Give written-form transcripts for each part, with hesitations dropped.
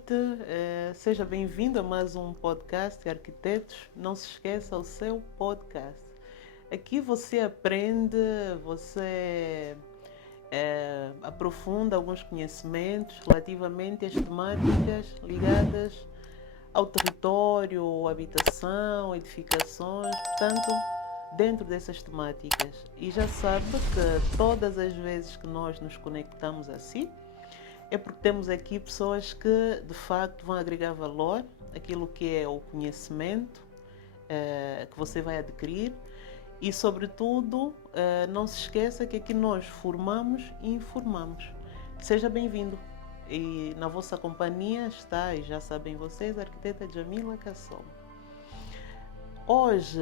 noite, seja bem-vindo a mais um podcast de Arquitetos. Não se esqueça o seu podcast. Aqui você aprende, você aprofunda alguns conhecimentos relativamente às temáticas ligadas ao território, habitação, edificações, portanto, dentro dessas temáticas. E já sabe que todas as vezes que nós nos conectamos assim, é porque temos aqui pessoas que de facto vão agregar valor àquilo que é o conhecimento que você vai adquirir e, sobretudo, não se esqueça que aqui nós formamos e informamos. Seja bem-vindo. E na vossa companhia está, e já sabem vocês, a arquiteta Jamila Kassom. Hoje,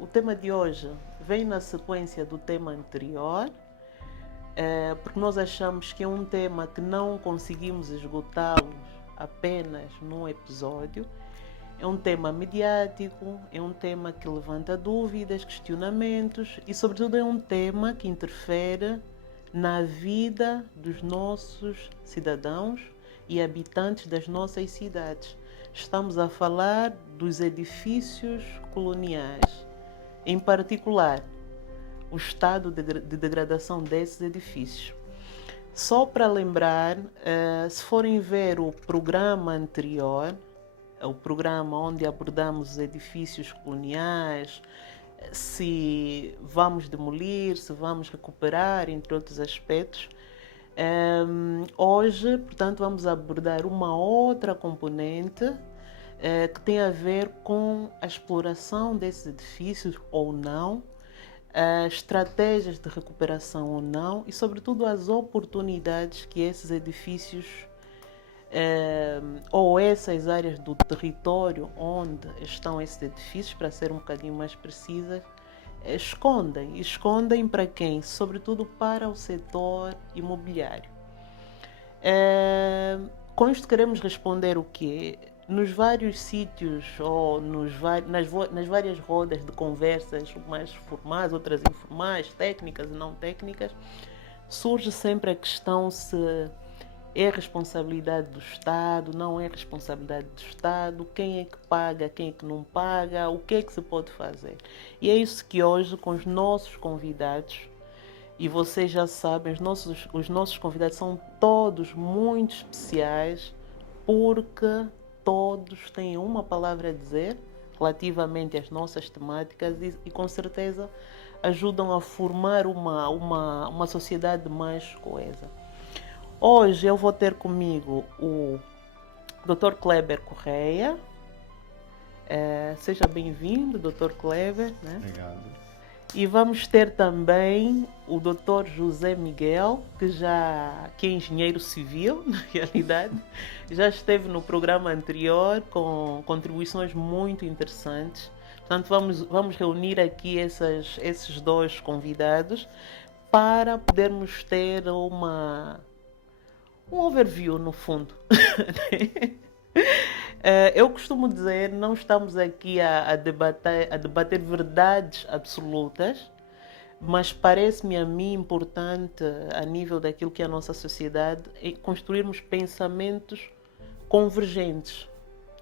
o tema de hoje vem na sequência do tema anterior, porque nós achamos que é um tema que não conseguimos esgotá-lo apenas num episódio. É um tema mediático, é um tema que levanta dúvidas, questionamentos e, sobretudo, é um tema que interfere na vida dos nossos cidadãos e habitantes das nossas cidades. Estamos a falar dos edifícios coloniais, em particular o estado de degradação desses edifícios. Só para lembrar, se forem ver o programa anterior, o programa onde abordamos os edifícios coloniais, se vamos demolir, se vamos recuperar, entre outros aspectos, hoje, portanto, vamos abordar uma outra componente que tem a ver com a exploração desses edifícios ou não, estratégias de recuperação ou não e, sobretudo, as oportunidades que esses edifícios ou essas áreas do território onde estão esses edifícios, para ser um bocadinho mais precisa, escondem para quem? Sobretudo para o setor imobiliário. Com isto queremos responder o quê? Nos vários sítios ou nas várias rodas de conversas, mais formais, outras informais, técnicas e não técnicas, surge sempre a questão se é responsabilidade do Estado, não é responsabilidade do Estado, quem é que paga, quem é que não paga, o que é que se pode fazer. E é isso que hoje, com os nossos convidados, e vocês já sabem, os nossos convidados são todos muito especiais, porque todos têm uma palavra a dizer relativamente às nossas temáticas e com certeza ajudam a formar uma sociedade mais coesa. Hoje eu vou ter comigo o Dr. Kleber Correia. Seja bem-vindo, Dr. Kleber. Né? Obrigado. E vamos ter também o Dr. José Miguel, que é engenheiro civil, na realidade. Já esteve no programa anterior com contribuições muito interessantes. Portanto, vamos reunir aqui esses dois convidados para podermos ter um overview, no fundo. Eu costumo dizer, não estamos aqui a debater verdades absolutas, mas parece-me a mim importante, a nível daquilo que é a nossa sociedade, construirmos pensamentos convergentes,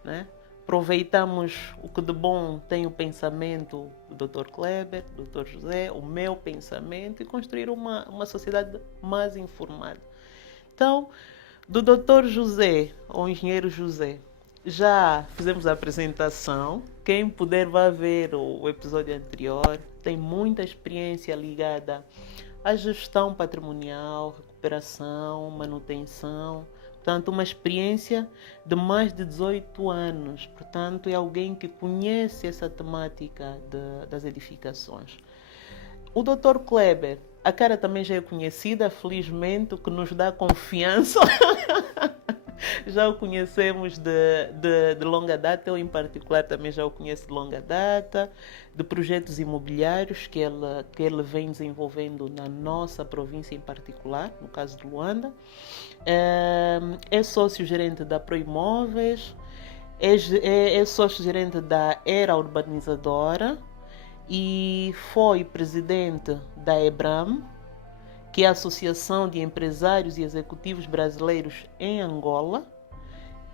né? Aproveitamos o que de bom tem o pensamento do Dr. Kleber, do Dr. José, o meu pensamento, e construir uma sociedade mais informada. Então, do Dr. José, ou Engenheiro José, já fizemos a apresentação. Quem puder vai ver o episódio anterior. Tem muita experiência ligada à gestão patrimonial, recuperação, manutenção. Portanto, uma experiência de mais de 18 anos. Portanto, é alguém que conhece essa temática das edificações. O Dr. Kleber, a cara também já é conhecida, felizmente, o que nos dá confiança. Já o conhecemos de longa data, eu em particular também já o conheço de longa data, de projetos imobiliários que ele vem desenvolvendo na nossa província em particular, no caso de Luanda. É sócio-gerente da Proimóveis, é sócio-gerente da Era Urbanizadora e foi presidente da EBRAM, que é a Associação de Empresários e Executivos Brasileiros em Angola.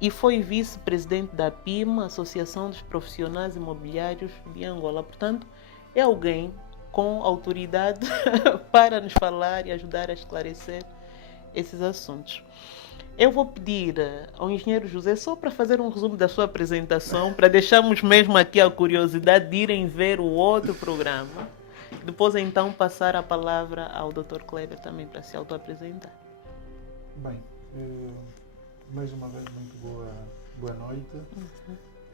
e foi vice-presidente da PIMA, Associação dos Profissionais Imobiliários de Angola. Portanto, é alguém com autoridade para nos falar e ajudar a esclarecer esses assuntos. Eu vou pedir ao engenheiro José só para fazer um resumo da sua apresentação, para deixarmos mesmo aqui a curiosidade de irem ver o outro programa. Depois, então, passar a palavra ao Dr. Kleber também para se autoapresentar. Bem, mais uma vez, muito boa noite.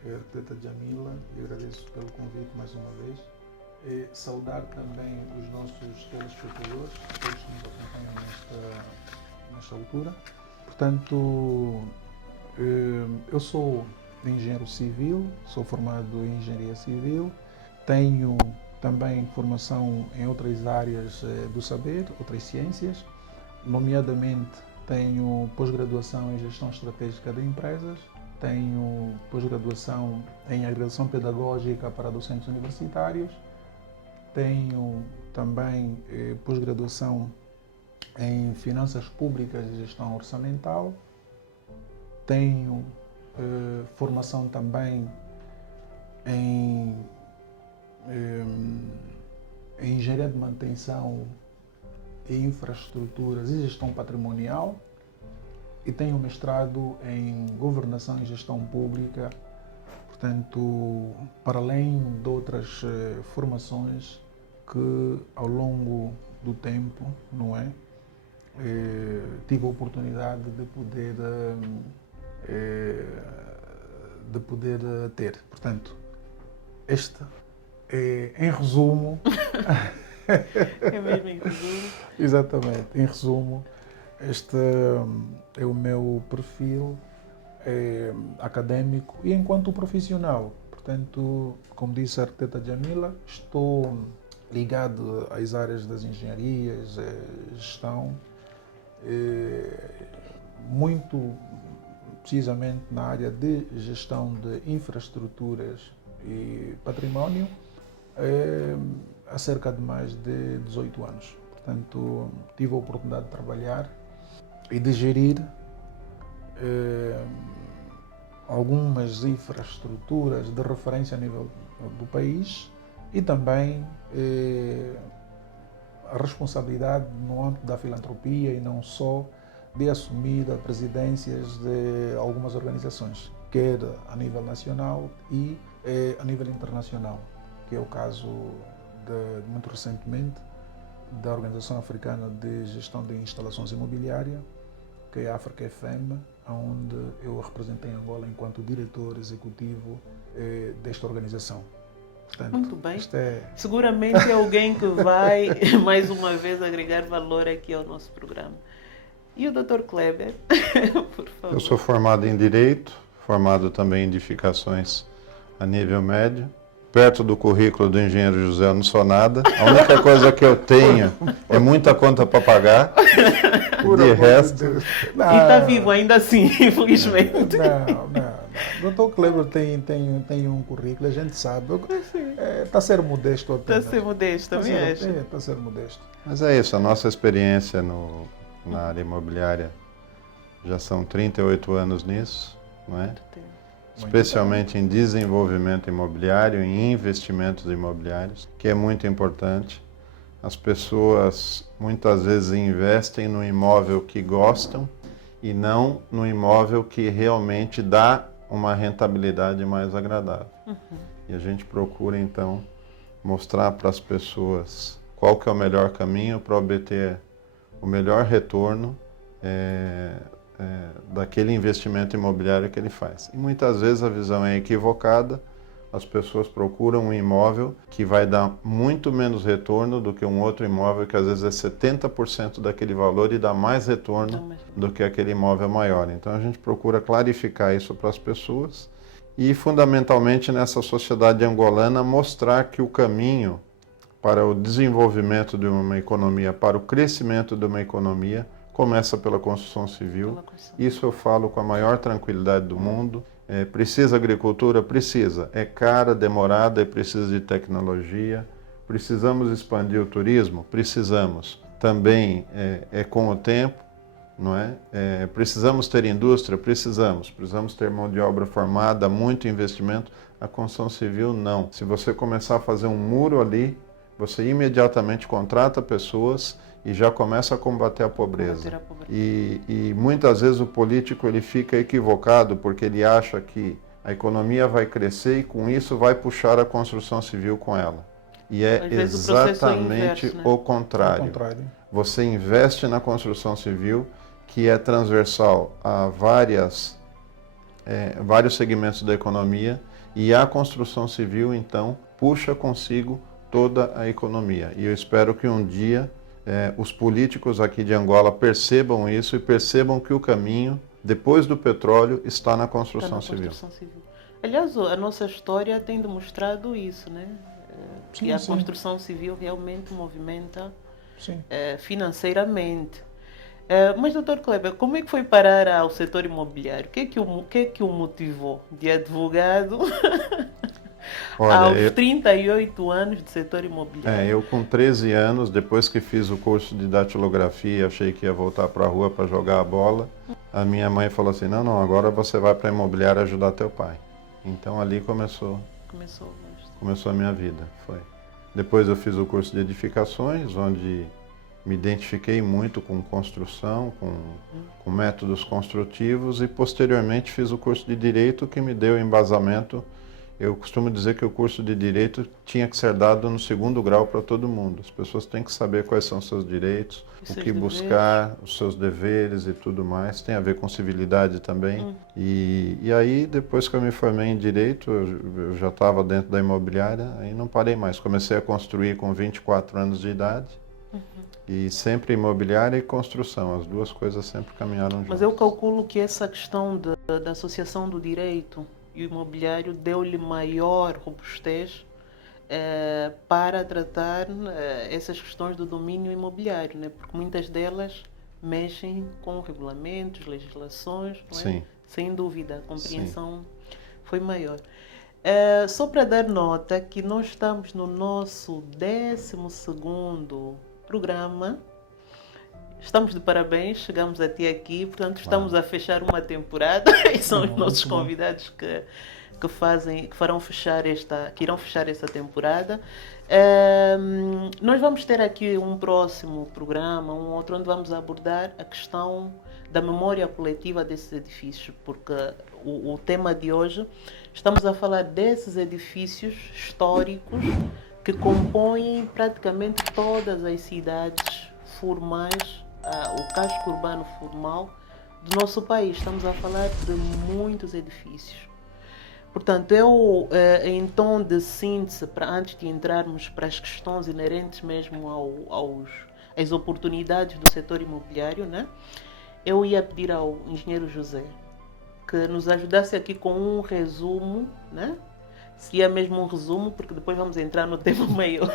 Arquiteta Jamila, eu agradeço pelo convite mais uma vez. Saudar também os nossos telespectadores, todos que nos acompanham nesta altura. Portanto, eu sou engenheiro civil, sou formado em engenharia civil, tenho também formação em outras áreas do saber, outras ciências, nomeadamente tenho pós-graduação em gestão estratégica de empresas, tenho pós-graduação em agregação pedagógica para docentes universitários, tenho também pós-graduação em finanças públicas e gestão orçamental, tenho formação também em engenharia de manutenção e infraestruturas e gestão patrimonial e tenho mestrado em governação e gestão pública, portanto, para além de outras formações que ao longo do tempo, não é? Tive a oportunidade de poder ter. Portanto, este é, em resumo... É mesmo em resumo? Exatamente, em resumo, este é o meu perfil académico e enquanto profissional. Portanto, como disse a arquiteta Jamila, estou ligado às áreas das engenharias, gestão, muito precisamente na área de gestão de infraestruturas e património, há cerca de mais de 18 anos. Portanto, tive a oportunidade de trabalhar e de gerir algumas infraestruturas de referência a nível do país e também a responsabilidade no âmbito da filantropia e não só de assumir as presidências de algumas organizações, quer a nível nacional e a nível internacional, que é o caso muito recentemente da Organização Africana de Gestão de Instalações Imobiliárias, que é a África FM, onde eu representei Angola enquanto diretor executivo desta organização. Portanto, muito bem. É... Seguramente é alguém que vai, mais uma vez, agregar valor aqui ao nosso programa. E o Dr. Kleber, por favor. Eu sou formado em Direito, formado também em Edificações a nível médio. Perto do currículo do engenheiro José, eu não sou nada. A única coisa que eu tenho é muita conta para pagar. De resto... E está vivo ainda assim, infelizmente. Não. O Dr. Kleber tem um currículo, a gente sabe. Está a ser modesto apenas. Está a ser modesto, também acho. Está a ser modesto. Mas é isso, a nossa experiência na área imobiliária já são 38 anos nisso, não é? Especialmente em desenvolvimento imobiliário, em investimentos imobiliários, que é muito importante. As pessoas muitas vezes investem no imóvel que gostam e não no imóvel que realmente dá uma rentabilidade mais agradável. E a gente procura então mostrar para as pessoas qual que é o melhor caminho para obter o melhor retorno daquele investimento imobiliário que ele faz. E muitas vezes a visão é equivocada, as pessoas procuram um imóvel que vai dar muito menos retorno do que um outro imóvel que às vezes é 70% daquele valor e dá mais retorno do que aquele imóvel maior. Então a gente procura clarificar isso para as pessoas e fundamentalmente nessa sociedade angolana mostrar que o caminho para o desenvolvimento de uma economia, para o crescimento de uma economia, começa pela construção civil. Isso eu falo com a maior tranquilidade do mundo. Precisa agricultura? Precisa. É cara, demorada e precisa de tecnologia. Precisamos expandir o turismo? Precisamos. Também é com o tempo. não é? Precisamos ter indústria? Precisamos ter mão de obra formada, muito investimento. A construção civil, não. Se você começar a fazer um muro ali, você imediatamente contrata pessoas e já começa a combater a pobreza. E muitas vezes o político ele fica equivocado porque ele acha que a economia vai crescer e com isso vai puxar a construção civil com ela. E é exatamente o contrário. Você investe na construção civil, que é transversal a vários segmentos da economia, e a construção civil, então, puxa consigo toda a economia. E eu espero que um dia os políticos aqui de Angola percebam isso e percebam que o caminho, depois do petróleo, está na construção civil. Aliás, a nossa história tem demonstrado isso, né? Que a construção civil realmente movimenta financeiramente. Mas, Dr. Kleber, como é que foi parar ao setor imobiliário? O que é que o motivou de advogado aos 38 anos de setor imobiliário? Eu com 13 anos, depois que fiz o curso de datilografia, achei que ia voltar para a rua para jogar a bola. A minha mãe falou assim, não, agora você vai para a imobiliária ajudar teu pai. Então ali começou a minha vida. Depois eu fiz o curso de edificações, onde me identifiquei muito com construção, com métodos construtivos, e posteriormente fiz o curso de Direito, que me deu embasamento. Eu costumo dizer que o curso de Direito tinha que ser dado no 2º grau para todo mundo. As pessoas têm que saber quais são os seus direitos, o que buscar, os seus deveres e tudo mais. Tem a ver com civilidade também. E aí, depois que eu me formei em Direito, eu já estava dentro da imobiliária, aí não parei mais. Comecei a construir com 24 anos de idade. E sempre imobiliária e construção, as duas coisas sempre caminharam juntas. Mas eu calculo que essa questão da associação do direito e o imobiliário deu-lhe maior robustez para tratar essas questões do domínio imobiliário, né? Porque muitas delas mexem com regulamentos, legislações, não é? Sim. Sem dúvida, a compreensão foi maior. Só para dar nota que nós estamos no nosso 12º programa. Estamos de parabéns, chegamos até aqui, portanto estamos a fechar uma temporada e são os nossos convidados que irão fechar esta temporada. Nós vamos ter aqui um próximo programa, um outro, onde vamos abordar a questão da memória coletiva desses edifícios, porque o tema de hoje, estamos a falar desses edifícios históricos que compõem praticamente todas as cidades formais, o casco urbano formal do nosso país. Estamos a falar de muitos edifícios. Portanto, em tom de síntese, antes de entrarmos para as questões inerentes mesmo às oportunidades do setor imobiliário, né? Eu ia pedir ao engenheiro José que nos ajudasse aqui com um resumo, né? Se é mesmo um resumo, porque depois vamos entrar no tema maior,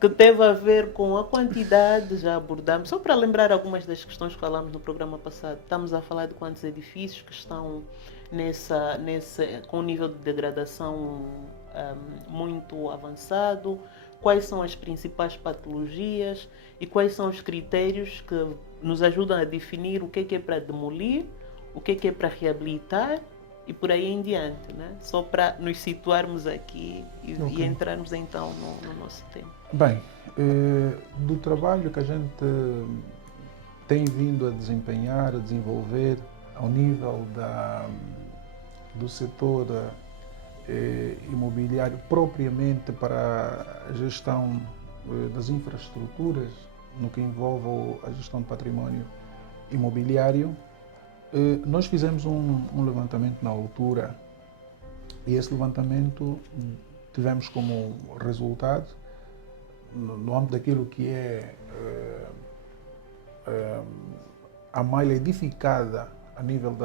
que teve a ver com a quantidade, já abordamos, só para lembrar algumas das questões que falámos no programa passado. Estamos a falar de quantos edifícios que estão com um nível de degradação muito avançado, quais são as principais patologias e quais são os critérios que nos ajudam a definir o que é para demolir, o que é para reabilitar, e por aí em diante, né? Só para nos situarmos aqui e entrarmos então no nosso tema. Bem, do trabalho que a gente tem vindo a desempenhar, a desenvolver ao nível do setor imobiliário propriamente para a gestão das infraestruturas, no que envolve a gestão de património imobiliário, nós fizemos um levantamento na altura, e esse levantamento tivemos como resultado, no âmbito daquilo que é a malha edificada a nível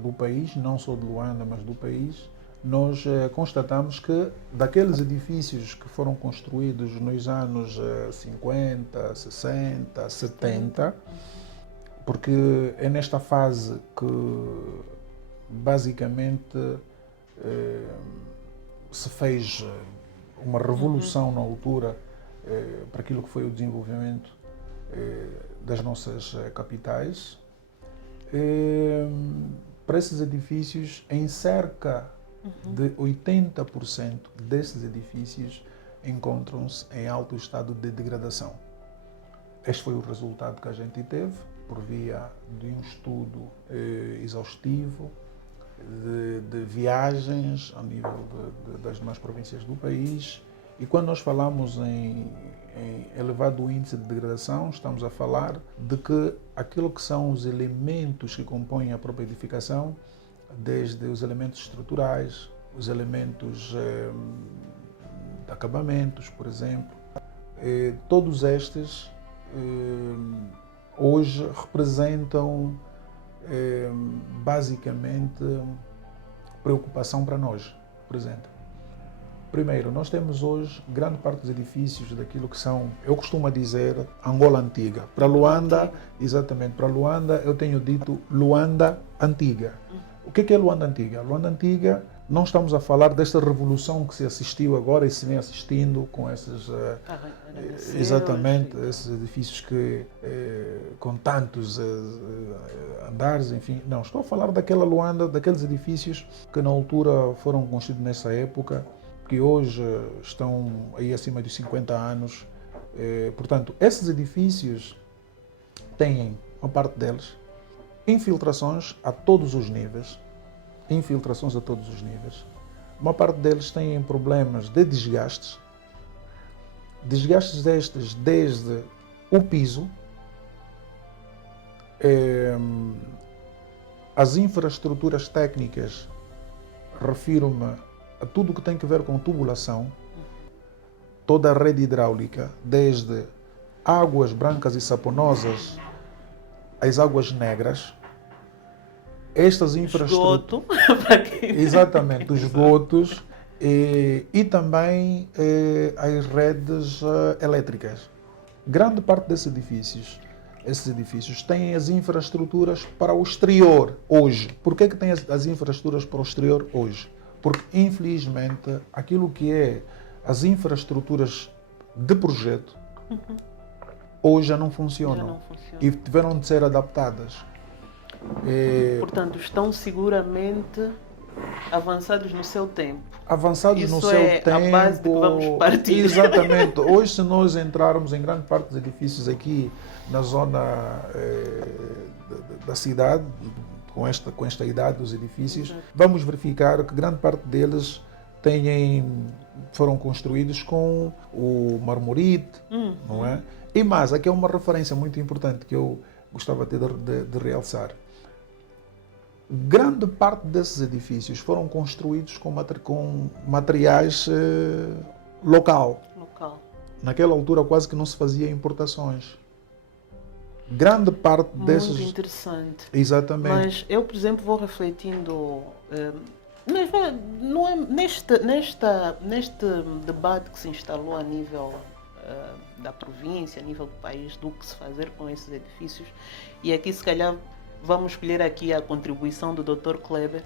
do país, não só de Luanda, mas do país, nós constatamos que daqueles edifícios que foram construídos nos anos 50, 60, 70, porque é nesta fase que basicamente se fez uma revolução na altura para aquilo que foi o desenvolvimento das nossas capitais, Para esses edifícios, em cerca de 80% desses edifícios encontram-se em alto estado de degradação. Este foi o resultado que a gente teve por via de um estudo exaustivo, de viagens a nível das demais províncias do país. E quando nós falamos em elevado índice de degradação, estamos a falar de que aquilo que são os elementos que compõem a própria edificação, desde os elementos estruturais, os elementos de acabamentos, por exemplo, todos estes hoje representam basicamente preocupação para nós, por exemplo. Primeiro, nós temos hoje grande parte dos edifícios daquilo que são, eu costumo dizer, Angola Antiga. Para Luanda, exatamente, para Luanda eu tenho dito Luanda Antiga. O que é Luanda Antiga? Luanda Antiga, não estamos a falar desta revolução que se assistiu agora e se vem assistindo com esses, exatamente, esses edifícios que, com tantos andares, enfim. Não, estou a falar daquela Luanda, daqueles edifícios que na altura foram construídos nessa época, que hoje estão aí acima de 50 anos. Portanto, esses edifícios têm, uma parte deles, infiltrações a todos os níveis. Uma parte deles têm problemas de desgastes. Desgastes destes desde o piso, as infraestruturas técnicas, refiro-me a tudo que tem a ver com tubulação, toda a rede hidráulica, desde águas brancas e saponosas às águas negras, estas infraestruturas, exatamente, os esgotos e também as redes elétricas. Grande parte desses edifícios têm as infraestruturas para o exterior hoje. Por que têm as infraestruturas para o exterior hoje? Porque, infelizmente, aquilo que é as infraestruturas de projeto hoje já não funcionam e tiveram de ser adaptadas. Portanto, estão seguramente avançados no seu tempo. Avançados Isso no seu tempo. A base de que vamos partir. Exatamente. Hoje, se nós entrarmos em grande parte dos edifícios aqui na zona da cidade, com esta idade dos edifícios, vamos verificar que grande parte deles foram construídos com o marmorite, não é? E mais, aqui é uma referência muito importante que eu gostava de realçar. Grande parte desses edifícios foram construídos com materiais local. Naquela altura quase que não se fazia importações. Grande parte desses... Muito interessante. Exatamente. Mas eu, por exemplo, vou refletindo... não é neste debate que se instalou a nível da província, a nível do país, do que se fazer com esses edifícios, e aqui se calhar vamos escolher aqui a contribuição do Dr. Kleber,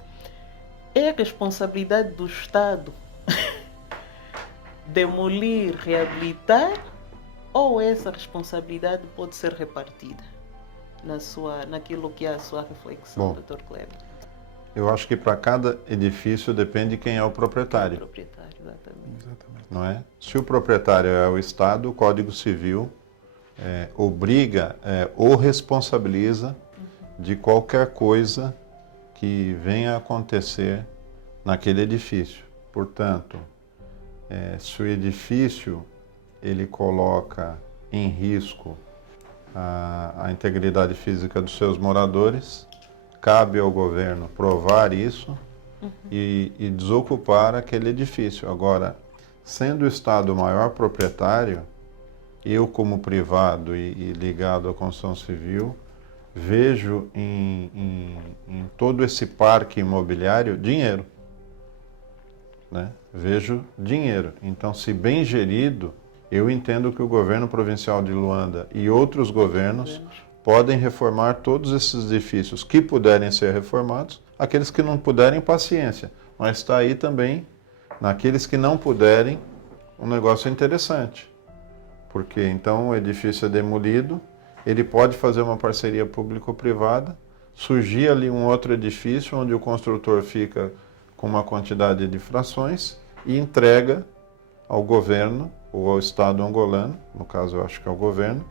é a responsabilidade do Estado demolir, reabilitar, ou essa responsabilidade pode ser repartida naquilo que é a sua reflexão, Dr. Kleber? Eu acho que para cada edifício depende quem é o proprietário. O proprietário, exatamente. Não é? Se o proprietário é o Estado, o Código Civil obriga ou responsabiliza de qualquer coisa que venha a acontecer naquele edifício. Portanto, se o edifício ele coloca em risco a integridade física dos seus moradores, cabe ao governo provar isso e desocupar aquele edifício. Agora, sendo o Estado o maior proprietário, eu como privado e ligado à construção civil, vejo em todo esse parque imobiliário dinheiro. Né? Vejo dinheiro. Então, se bem gerido, eu entendo que o governo provincial de Luanda e outros governos podem reformar todos esses edifícios que puderem ser reformados. Aqueles que não puderem, paciência. Mas está aí também, naqueles que não puderem, um negócio interessante. Porque então o edifício é demolido, ele pode fazer uma parceria público-privada, surgir ali um outro edifício onde o construtor fica com uma quantidade de frações e entrega ao governo ou ao Estado angolano, no caso eu acho que é o governo,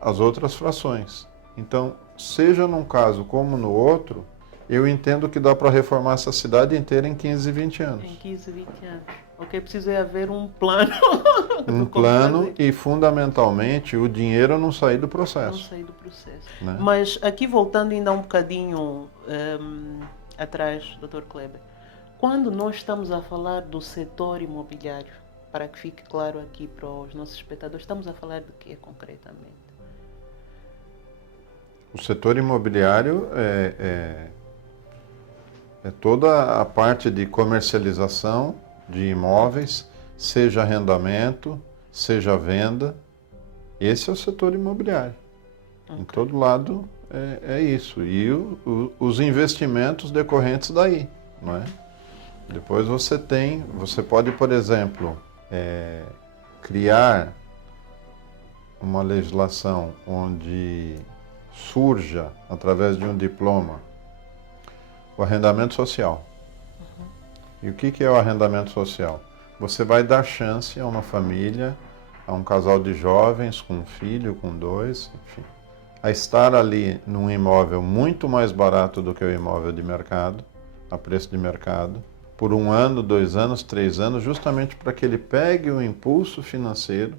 as outras frações. Então, seja num caso como no outro, eu entendo que dá para reformar essa cidade inteira em 15, 20 anos. Em 15, 20 anos. O que é preciso é haver um plano. Um plano e, fundamentalmente, o dinheiro não sair do processo. Não sair do processo. Né? Mas aqui voltando ainda um bocadinho atrás, Dr. Kleber, quando nós estamos a falar do setor imobiliário, para que fique claro aqui para os nossos espectadores, estamos a falar de quê concretamente? O setor imobiliário é toda a parte de comercialização de imóveis, seja arrendamento, seja venda. Esse é o setor imobiliário. Okay. Em todo lado é isso. E os investimentos decorrentes daí, não é? Depois você pode, por exemplo, criar uma legislação onde surja, através de um diploma, o arrendamento social. Uhum. E o que é o arrendamento social? Você vai dar chance a uma família, a um casal de jovens com um filho, com dois, enfim, a estar ali num imóvel muito mais barato do que o imóvel de mercado, a preço de mercado, por 1 ano, 2 anos, 3 anos, justamente para que ele pegue o impulso financeiro,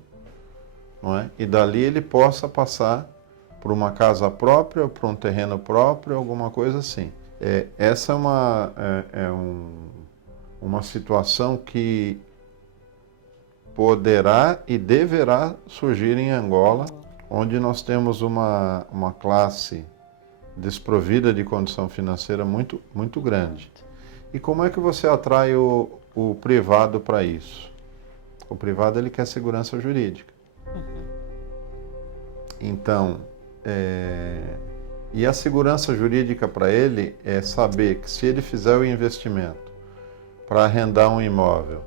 não é? E dali ele possa passar por uma casa própria, ou por um terreno próprio, alguma coisa assim. Essa é uma situação que poderá e deverá surgir em Angola, onde nós temos uma classe desprovida de condição financeira muito, muito grande. E como é que você atrai o privado para isso? O privado ele quer segurança jurídica. Então, e a segurança jurídica para ele é saber que se ele fizer o investimento para arrendar um imóvel,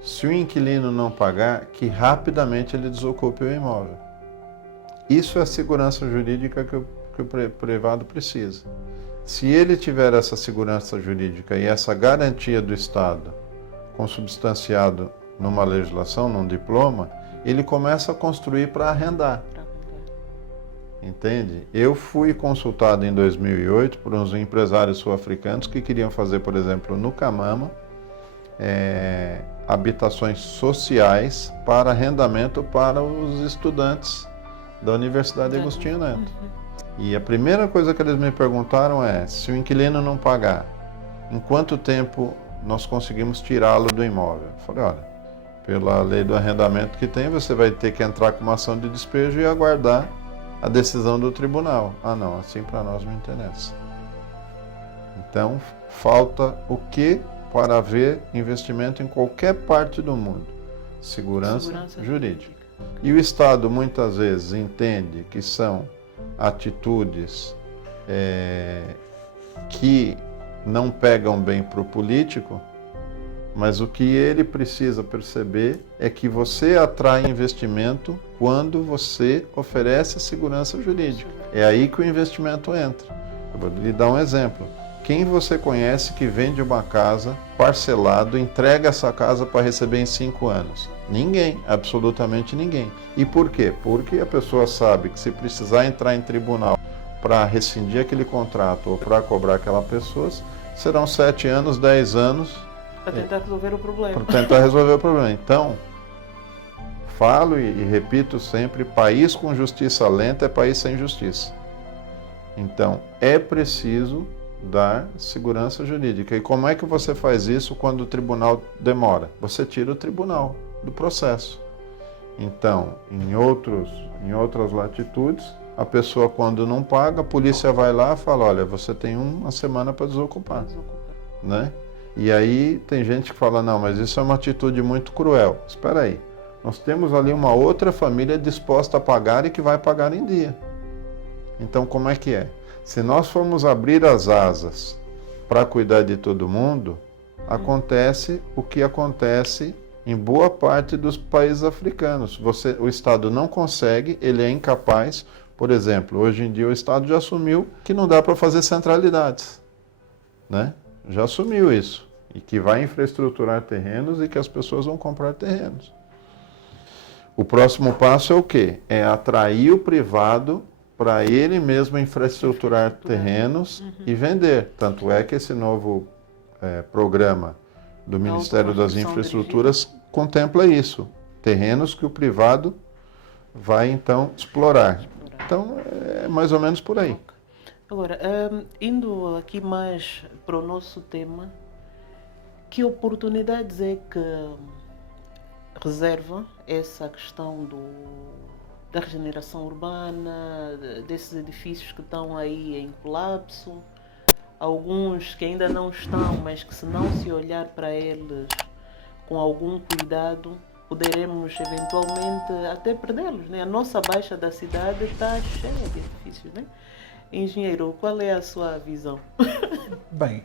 se o inquilino não pagar, que rapidamente ele desocupe o imóvel. Isso é a segurança jurídica que o privado precisa. Se ele tiver essa segurança jurídica e essa garantia do Estado consubstanciado numa legislação, num diploma, ele começa a construir para arrendar. Entende? Eu fui consultado em 2008 por uns empresários sul-africanos que queriam fazer, por exemplo, no Camama, habitações sociais para arrendamento para os estudantes da Universidade Agostinho Neto. E a primeira coisa que eles me perguntaram é, se o inquilino não pagar, em quanto tempo nós conseguimos tirá-lo do imóvel? Eu falei, olha, pela lei do arrendamento que tem, você vai ter que entrar com uma ação de despejo e aguardar a decisão do tribunal. Ah, não, assim para nós não interessa. Então, falta o que para haver investimento em qualquer parte do mundo? Segurança jurídica. E o Estado muitas vezes entende que são atitudes que não pegam bem para o político, mas o que ele precisa perceber é que você atrai investimento quando você oferece segurança jurídica. É aí que o investimento entra. Eu vou lhe dar um exemplo. Quem você conhece que vende uma casa parcelado, entrega essa casa para receber em 5 anos? Ninguém, absolutamente ninguém. E por quê? Porque a pessoa sabe que se precisar entrar em tribunal para rescindir aquele contrato ou para cobrar aquela pessoa, serão 7 anos, 10 anos para tentar resolver o problema. Para tentar resolver o problema. Então, falo e repito sempre, país com justiça lenta é país sem justiça. Então, é preciso dar segurança jurídica. E como é que você faz isso quando o tribunal demora? Você tira o tribunal do processo. Então, em outras latitudes, a pessoa quando não paga, a polícia vai lá e fala, olha, você tem 1 semana para desocupar. Né? E aí tem gente que fala, não, mas isso é uma atitude muito cruel. Espera aí, nós temos ali uma outra família disposta a pagar e que vai pagar em dia. Então, como é que é? Se nós formos abrir as asas para cuidar de todo mundo, acontece o que acontece em boa parte dos países africanos. O Estado não consegue, ele é incapaz, Por exemplo, hoje em dia o Estado já assumiu que não dá para fazer centralidades, né? Já assumiu isso. E que vai infraestruturar terrenos e que as pessoas vão comprar terrenos. O próximo passo é o quê? É atrair o privado para ele mesmo infraestruturar terrenos e vender. Tanto é que esse novo programa do Ministério das Infraestruturas contempla isso. Terrenos que o privado vai, então, explorar. Então, é mais ou menos por aí. Agora, indo aqui mais para o nosso tema, que oportunidades é que reserva essa questão da regeneração urbana, desses edifícios que estão aí em colapso, alguns que ainda não estão, mas que se não se olhar para eles com algum cuidado, poderemos eventualmente até perdê-los, né? A nossa baixa da cidade está cheia de edifícios, né? Engenheiro, qual é a sua visão? Bem,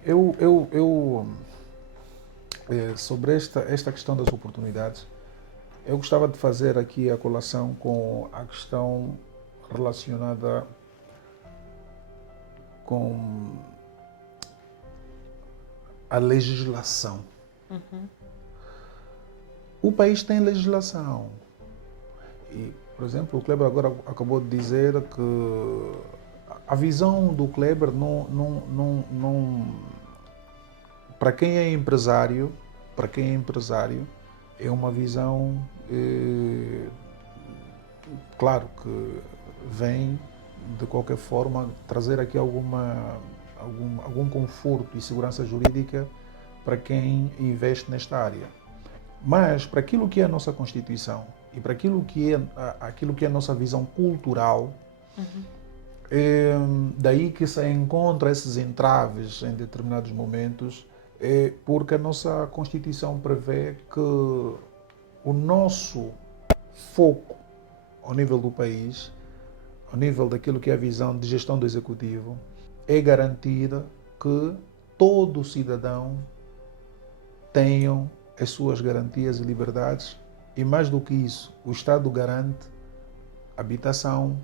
sobre esta questão das oportunidades, eu gostava de fazer aqui a colação com a questão relacionada com a legislação. O país tem legislação. E, por exemplo, o Kleber agora acabou de dizer que a visão do Kleber para quem é empresário, é uma visão, claro que vem de qualquer forma trazer aqui algum conforto e segurança jurídica para quem investe nesta área. Mas para aquilo que é a nossa Constituição e para aquilo que é a nossa visão cultural, é daí que se encontra esses entraves em determinados momentos, porque a nossa Constituição prevê que o nosso foco ao nível do país, ao nível daquilo que é a visão de gestão do Executivo, é garantir que todo cidadão tenha as suas garantias e liberdades e, mais do que isso, o Estado garante habitação,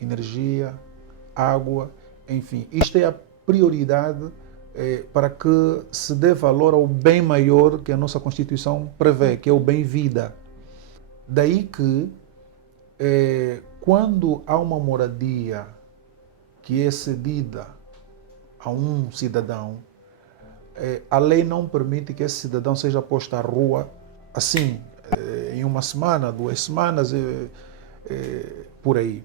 energia, água, enfim. Isto é a prioridade para que se dê valor ao bem maior que a nossa Constituição prevê, que é o bem-vida. Daí que, quando há uma moradia que é cedida a um cidadão, a lei não permite que esse cidadão seja posto à rua assim, em uma semana, 2 semanas, por aí.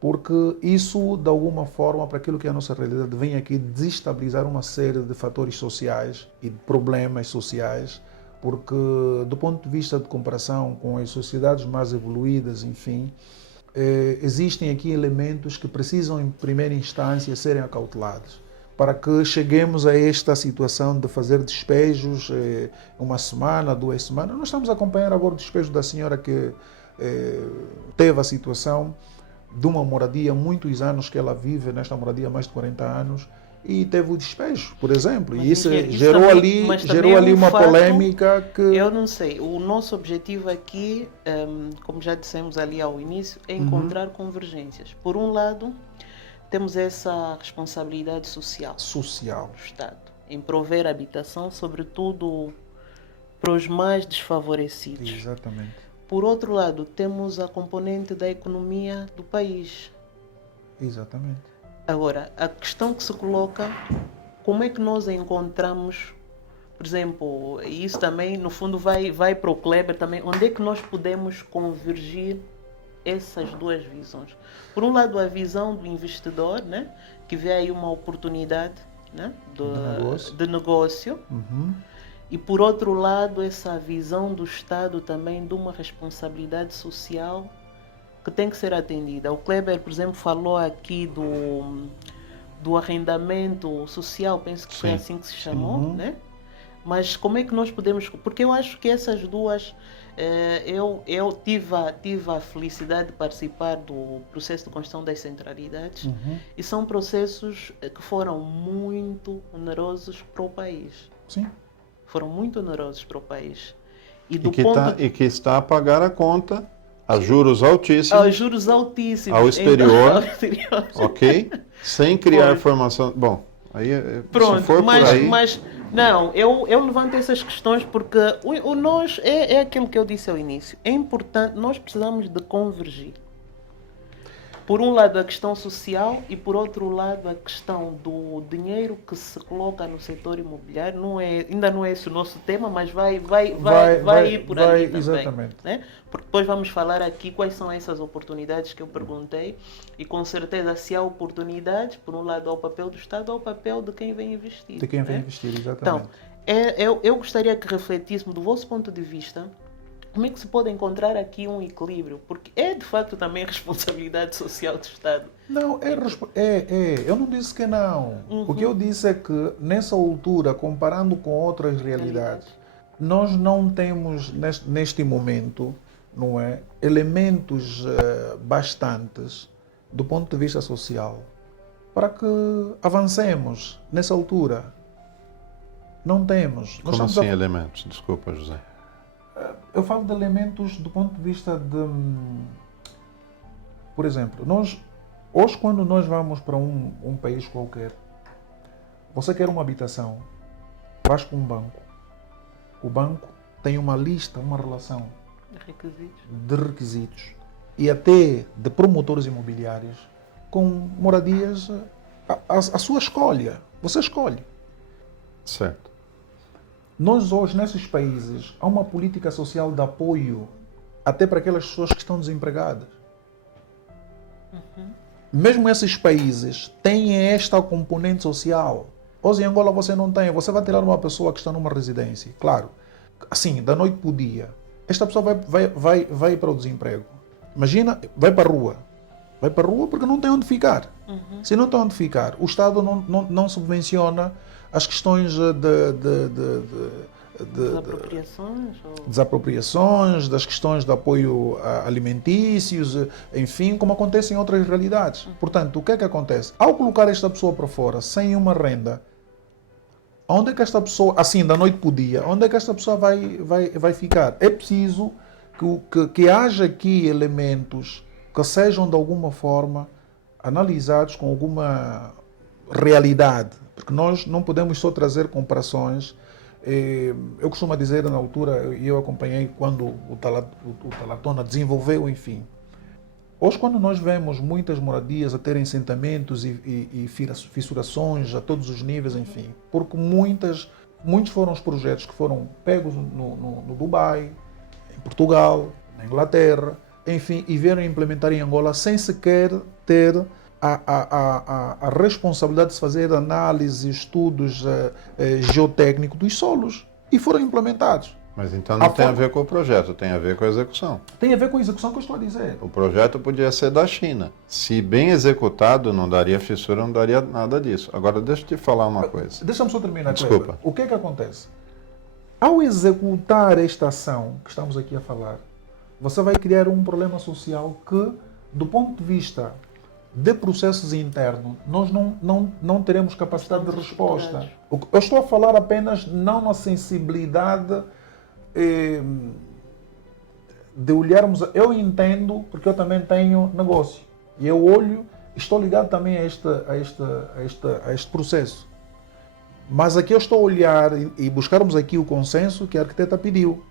Porque isso, de alguma forma, para aquilo que é a nossa realidade, vem aqui desestabilizar uma série de fatores sociais e de problemas sociais, porque, do ponto de vista de comparação com as sociedades mais evoluídas, enfim, existem aqui elementos que precisam, em primeira instância, serem acautelados, para que cheguemos a esta situação de fazer despejos 1 semana, 2 semanas. Nós estamos a acompanhar agora o despejo da senhora que teve a situação de uma moradia, muitos anos que ela vive nesta moradia, há mais de 40 anos, e teve o despejo, por exemplo. Mas e isso gerou ali uma polêmica que... Eu não sei, o nosso objetivo aqui, como já dissemos ali ao início, é encontrar convergências. Por um lado, temos essa responsabilidade social do Estado, em prover habitação, sobretudo para os mais desfavorecidos. Exatamente. Por outro lado, temos a componente da economia do país. Exatamente. Agora, a questão que se coloca, como é que nós encontramos, por exemplo, e isso também, no fundo, vai para o Kleber também, onde é que nós podemos convergir essas duas visões? Por um lado, a visão do investidor, né, que vê aí uma oportunidade, né, de negócio. E, por outro lado, essa visão do Estado também de uma responsabilidade social que tem que ser atendida. O Kleber, por exemplo, falou aqui do arrendamento social, penso que foi assim que se chamou, né? Mas como é que nós podemos... Porque eu acho que essas duas... Eu tive a felicidade de participar do processo de construção das centralidades e são processos que foram muito onerosos para o país. Sim. Foram muito onerosos para o país. E que está a pagar a conta a juros altíssimos, a juros altíssimos. ao exterior, Ao exterior. ok? Sem criar Pois. formação. Bom, aí se Pronto, for por aí. mas não, eu levanto essas questões porque o nós é aquilo que eu disse ao início. É importante, nós precisamos de convergir. Por um lado a questão social e por outro lado a questão do dinheiro que se coloca no setor imobiliário. Ainda não é esse o nosso tema, mas vai ir por ali também. Exatamente. Né? Porque depois vamos falar aqui quais são essas oportunidades que eu perguntei e com certeza se há oportunidades, por um lado ao papel do Estado, ao papel de quem vem investir. De quem vem né? investir, exatamente. Então, eu gostaria que refletíssemos do vosso ponto de vista como é que se pode encontrar aqui um equilíbrio, porque é de facto também responsabilidade social do Estado. Não, eu não disse que não. O que eu disse é que nessa altura, comparando com outras realidades, nós não temos neste momento, não é, elementos bastantes do ponto de vista social para que avancemos nessa altura. Não temos. Como assim elementos? Desculpa, José. Eu falo de elementos do ponto de vista de... Por exemplo, hoje quando nós vamos para um país qualquer, você quer uma habitação, vais para um banco. O banco tem uma lista, uma relação de requisitos e até de promotores imobiliários com moradias à sua escolha. Você escolhe. Certo. Nós hoje, nesses países, há uma política social de apoio até para aquelas pessoas que estão desempregadas. Mesmo esses países têm esta componente social. Hoje em Angola você não tem. Você vai tirar uma pessoa que está numa residência. Claro, assim, da noite para o dia. Esta pessoa vai para o desemprego. Imagina, vai para a rua. Vai para a rua porque não tem onde ficar. Se não tem onde ficar, o Estado não subvenciona as questões desapropriações, das questões de apoio alimentícios, enfim, como acontece em outras realidades. Portanto, o que é que acontece? Ao colocar esta pessoa para fora, sem uma renda, onde é que esta pessoa, assim, da noite para o dia, onde é que esta pessoa vai ficar? É preciso que haja aqui elementos que sejam, de alguma forma, analisados com alguma realidade. Porque nós não podemos só trazer comparações. Eu costumo dizer na altura, e eu acompanhei quando o Talatona desenvolveu, enfim. Hoje, quando nós vemos muitas moradias a terem assentamentos e fissurações a todos os níveis, enfim, porque muitos foram os projetos que foram pegos no Dubai, em Portugal, na Inglaterra, enfim, e vieram implementar em Angola sem sequer ter a responsabilidade de se fazer análise, estudos geotécnicos dos solos e foram implementados. Mas então não tem a ver com o projeto, tem a ver com a execução. Tem a ver com a execução que eu estou a dizer. O projeto podia ser da China. Se bem executado, não daria fissura, não daria nada disso. Agora, deixa eu te falar uma coisa. Deixa-me só terminar. Desculpa. Cleber. O que é que acontece? Ao executar esta ação que estamos aqui a falar, você vai criar um problema social que, do ponto de vista de processos internos, nós não teremos capacidade de resposta. Eu estou a falar apenas não na sensibilidade de olharmos. Eu entendo, porque eu também tenho negócio. E eu olho, estou ligado também a este processo. Mas aqui eu estou a olhar e buscarmos aqui o consenso que a arquiteta pediu.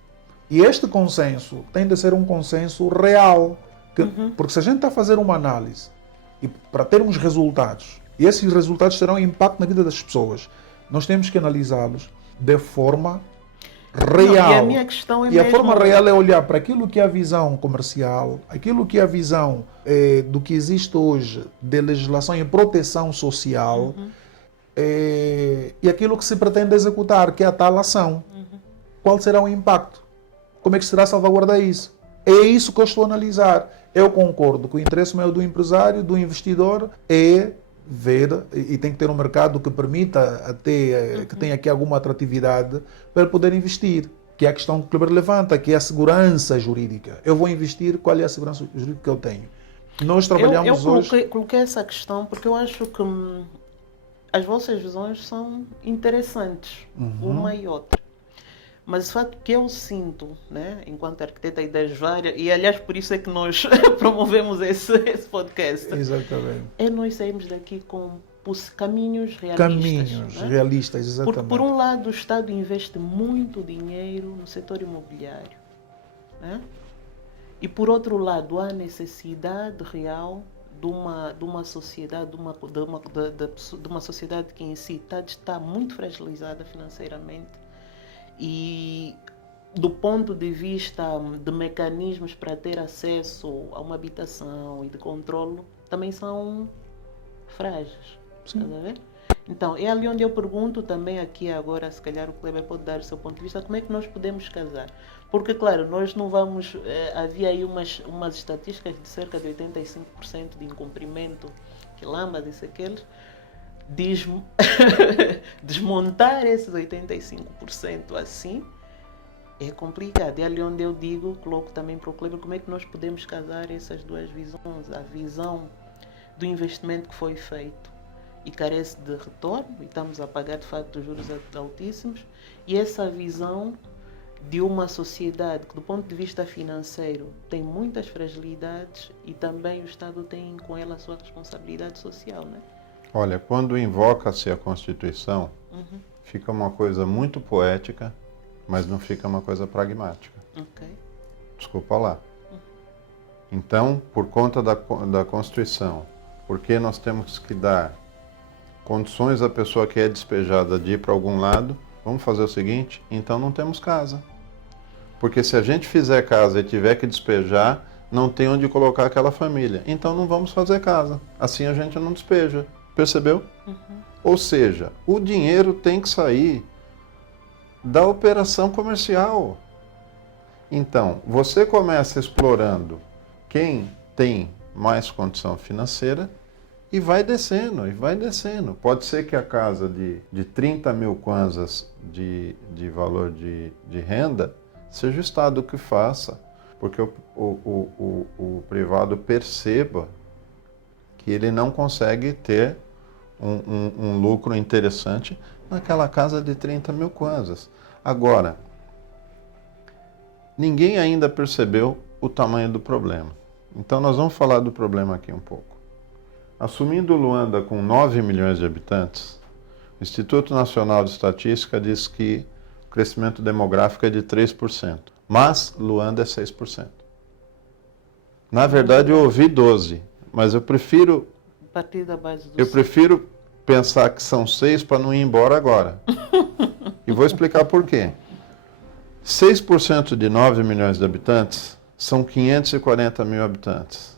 E este consenso tem de ser um consenso real. Porque se a gente está a fazer uma análise e para termos resultados, e esses resultados terão impacto na vida das pessoas, nós temos que analisá-los de forma real. Não, e a minha questão é a forma real é olhar para aquilo que é a visão comercial, aquilo que é a visão do que existe hoje de legislação e proteção social, e aquilo que se pretende executar, que é a tal ação. Qual será o impacto? Como é que será salvaguardar isso? É isso que eu estou a analisar. Eu concordo que o interesse maior do empresário, do investidor, é ver, e tem que ter um mercado que permita até que tenha aqui alguma atratividade para poder investir. Que é a questão que o Kleber levanta, que é a segurança jurídica. Eu vou investir, qual é a segurança jurídica que eu tenho? Nós trabalhamos hoje... Eu coloquei essa questão porque eu acho que as vossas visões são interessantes, uma e outra. Mas o fato que eu sinto, né, enquanto arquiteta e das várias, e aliás por isso é que nós promovemos esse podcast, Exatamente. é nós sairmos daqui com caminhos realistas. Caminhos né? realistas, exatamente. Porque por um lado o Estado investe muito dinheiro no setor imobiliário. Né? E por outro lado há necessidade real de uma sociedade, de uma sociedade que em si está muito fragilizada financeiramente e do ponto de vista de mecanismos para ter acesso a uma habitação e de controlo também são frágeis. Estás a ver? Então, é ali onde eu pergunto também aqui agora, se calhar o Kleber pode dar o seu ponto de vista, como é que nós podemos casar? Porque, claro, nós não vamos... havia aí umas estatísticas de cerca de 85% de incumprimento, que lambda, disse aqueles. Desmontar esses 85% assim é complicado. É ali onde eu digo, coloco também para o Kleber, como é que nós podemos casar essas duas visões. A visão do investimento que foi feito e carece de retorno, e estamos a pagar de facto juros altíssimos, e essa visão de uma sociedade que do ponto de vista financeiro tem muitas fragilidades e também o Estado tem com ela a sua responsabilidade social, né? Olha, quando invoca-se a Constituição, fica uma coisa muito poética, mas não fica uma coisa pragmática. Okay. Desculpa lá. Então, por conta da Constituição, porque nós temos que dar condições à pessoa que é despejada de ir para algum lado, vamos fazer o seguinte, então não temos casa. Porque se a gente fizer casa e tiver que despejar, não tem onde colocar aquela família. Então não vamos fazer casa. Assim a gente não despeja. Percebeu? Ou seja, o dinheiro tem que sair da operação comercial. Então, você começa explorando quem tem mais condição financeira e vai descendo, e vai descendo. Pode ser que a casa de 30 mil kwanzas de valor de renda seja o Estado que faça, porque o privado perceba que ele não consegue ter um lucro interessante naquela casa de 30 mil kwanzas. Agora, ninguém ainda percebeu o tamanho do problema. Então nós vamos falar do problema aqui um pouco. Assumindo Luanda com 9 milhões de habitantes, o Instituto Nacional de Estatística diz que o crescimento demográfico é de 3%, mas Luanda é 6%. Na verdade eu ouvi 12%, mas eu prefiro Partir da base do Eu prefiro pensar que são 6 para não ir embora agora. E vou explicar por quê. 6% de 9 milhões de habitantes são 540 mil habitantes.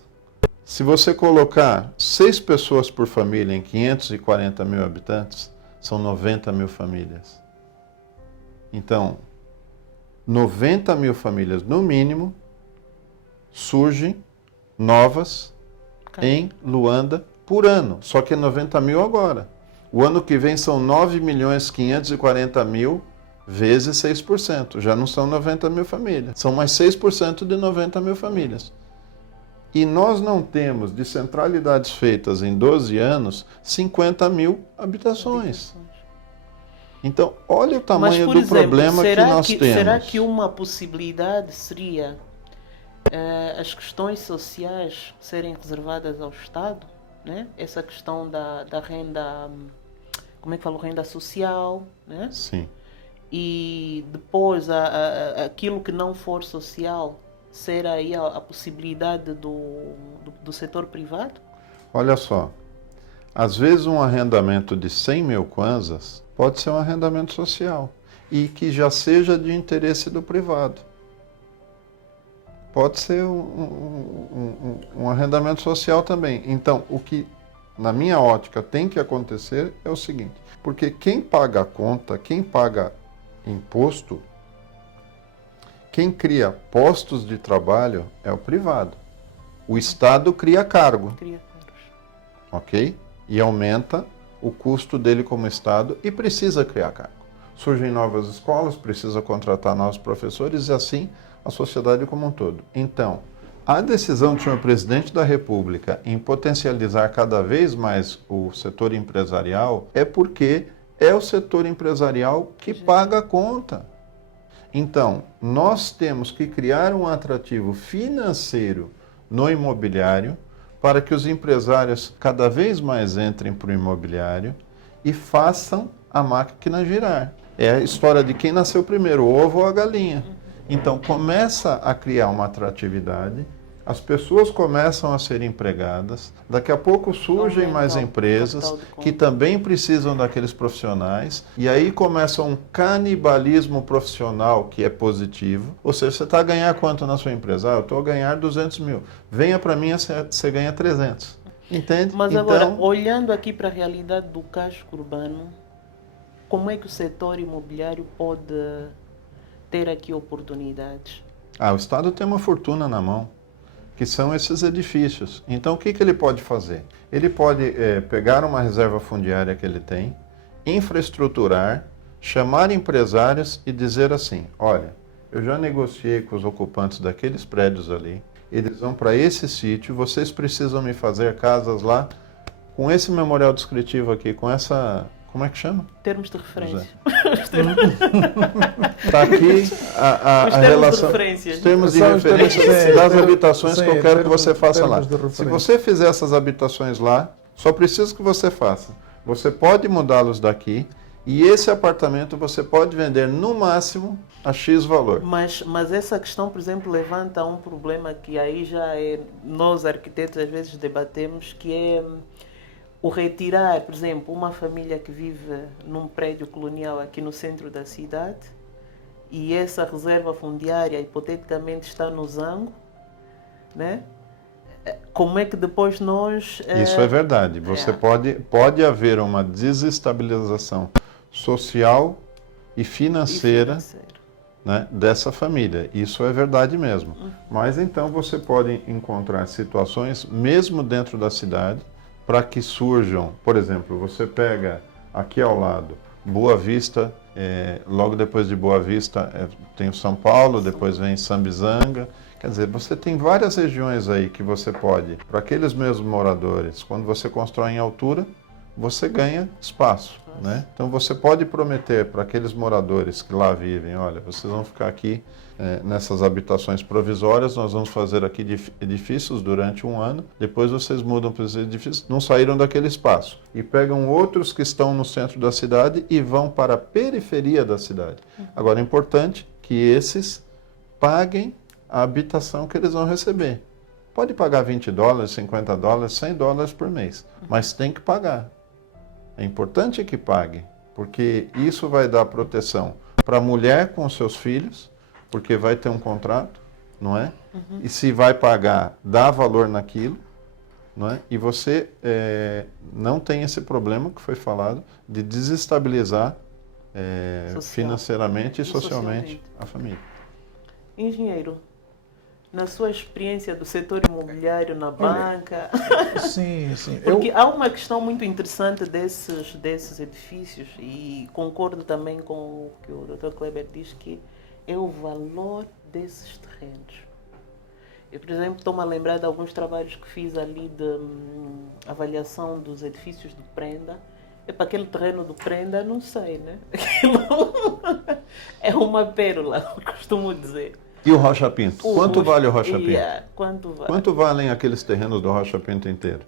Se você colocar 6 pessoas por família em 540 mil habitantes, são 90 mil famílias. Então, 90 mil famílias, no mínimo, surgem novas em Luanda por ano, só que é 90 mil agora. O ano que vem são 9 milhões 540 mil vezes 6%. Já não são 90 mil famílias. São mais 6% de 90 mil famílias. E nós não temos, de centralidades feitas em 12 anos, 50 mil habitações. Então, olha o tamanho do problema que nós temos. Será que uma possibilidade seria as questões sociais serem reservadas ao Estado? Né? Essa questão da renda, como é que falo, renda social, né? Sim. E depois aquilo que não for social ser aí a possibilidade do setor privado? Olha só, às vezes um arrendamento de 100 mil kwanzas pode ser um arrendamento social e que já seja de interesse do privado. Pode ser um arrendamento social também. Então, o que, na minha ótica, tem que acontecer é o seguinte, porque quem paga a conta, quem paga imposto, quem cria postos de trabalho é o privado. O Estado cria cargo. Cria cargos. Ok? E aumenta o custo dele como Estado e precisa criar cargo. Surgem novas escolas, precisa contratar novos professores e assim a sociedade como um todo. Então, a decisão do senhor presidente da República em potencializar cada vez mais o setor empresarial é porque é o setor empresarial que paga a conta. Então, nós temos que criar um atrativo financeiro no imobiliário para que os empresários cada vez mais entrem para o imobiliário e façam a máquina girar. É a história de quem nasceu primeiro, o ovo ou a galinha. Então, começa a criar uma atratividade, as pessoas começam a ser empregadas, daqui a pouco surgem mais empresas que também precisam daqueles profissionais, e aí começa um canibalismo profissional que é positivo. Ou seja, você está a ganhar quanto na sua empresa? Eu estou a ganhar 200 mil. Venha para mim, você ganha 300. Entende? Mas agora, olhando aqui para a realidade do casco urbano, como é que o setor imobiliário pode ter aqui oportunidades? O Estado tem uma fortuna na mão, que são esses edifícios. Então, o que ele pode fazer? Ele pode pegar uma reserva fundiária que ele tem, infraestruturar, chamar empresários e dizer assim, olha, eu já negociei com os ocupantes daqueles prédios ali, eles vão para esse sítio, vocês precisam me fazer casas lá com esse memorial descritivo aqui, com essa... Como é que chama? Termos de referência. Está aqui a relação. Os termos de referência das habitações que eu quero que você faça lá. Se você fizer essas habitações lá, só preciso que você faça. Você pode mudá-los daqui e esse apartamento você pode vender no máximo a X valor. Mas essa questão, por exemplo, levanta um problema que aí já nós arquitetos às vezes debatemos, que é o retirar, por exemplo, uma família que vive num prédio colonial aqui no centro da cidade e essa reserva fundiária hipoteticamente está no Zango, né? Como é que depois nós... Isso é verdade. Você pode haver uma desestabilização social e financeira, né, dessa família. Isso é verdade mesmo. Mas então você pode encontrar situações, mesmo dentro da cidade, para que surjam, por exemplo, você pega aqui ao lado, Boa Vista, logo depois de Boa Vista tem o São Paulo, depois vem Sambizanga. Quer dizer, você tem várias regiões aí que você pode, para aqueles mesmos moradores, quando você constrói em altura, você ganha espaço, né? Então você pode prometer para aqueles moradores que lá vivem, olha, vocês vão ficar aqui nessas habitações provisórias, nós vamos fazer aqui edifícios durante um ano, depois vocês mudam para os edifícios, não saíram daquele espaço, e pegam outros que estão no centro da cidade e vão para a periferia da cidade. Agora é importante que esses paguem a habitação que eles vão receber. Pode pagar $20, $50, $100 por mês, mas tem que pagar. É importante que pague, porque isso vai dar proteção para a mulher com seus filhos, porque vai ter um contrato, não é? E se vai pagar, dá valor naquilo, não é? E você não tem esse problema que foi falado de desestabilizar financeiramente e socialmente a família. Engenheiro, na sua experiência do setor imobiliário na banca... Sim. Porque há uma questão muito interessante desses edifícios, e concordo também com o que o Dr. Kleber diz, que é o valor desses terrenos. Eu, por exemplo, estou-me a lembrar de alguns trabalhos que fiz ali de avaliação dos edifícios do Prenda. Para aquele terreno do Prenda, não sei, né? Aquilo é uma pérola, costumo dizer. E o Rocha Pinto? Quanto vale o Rocha Pinto? Quanto valem aqueles terrenos do Rocha Pinto inteiro?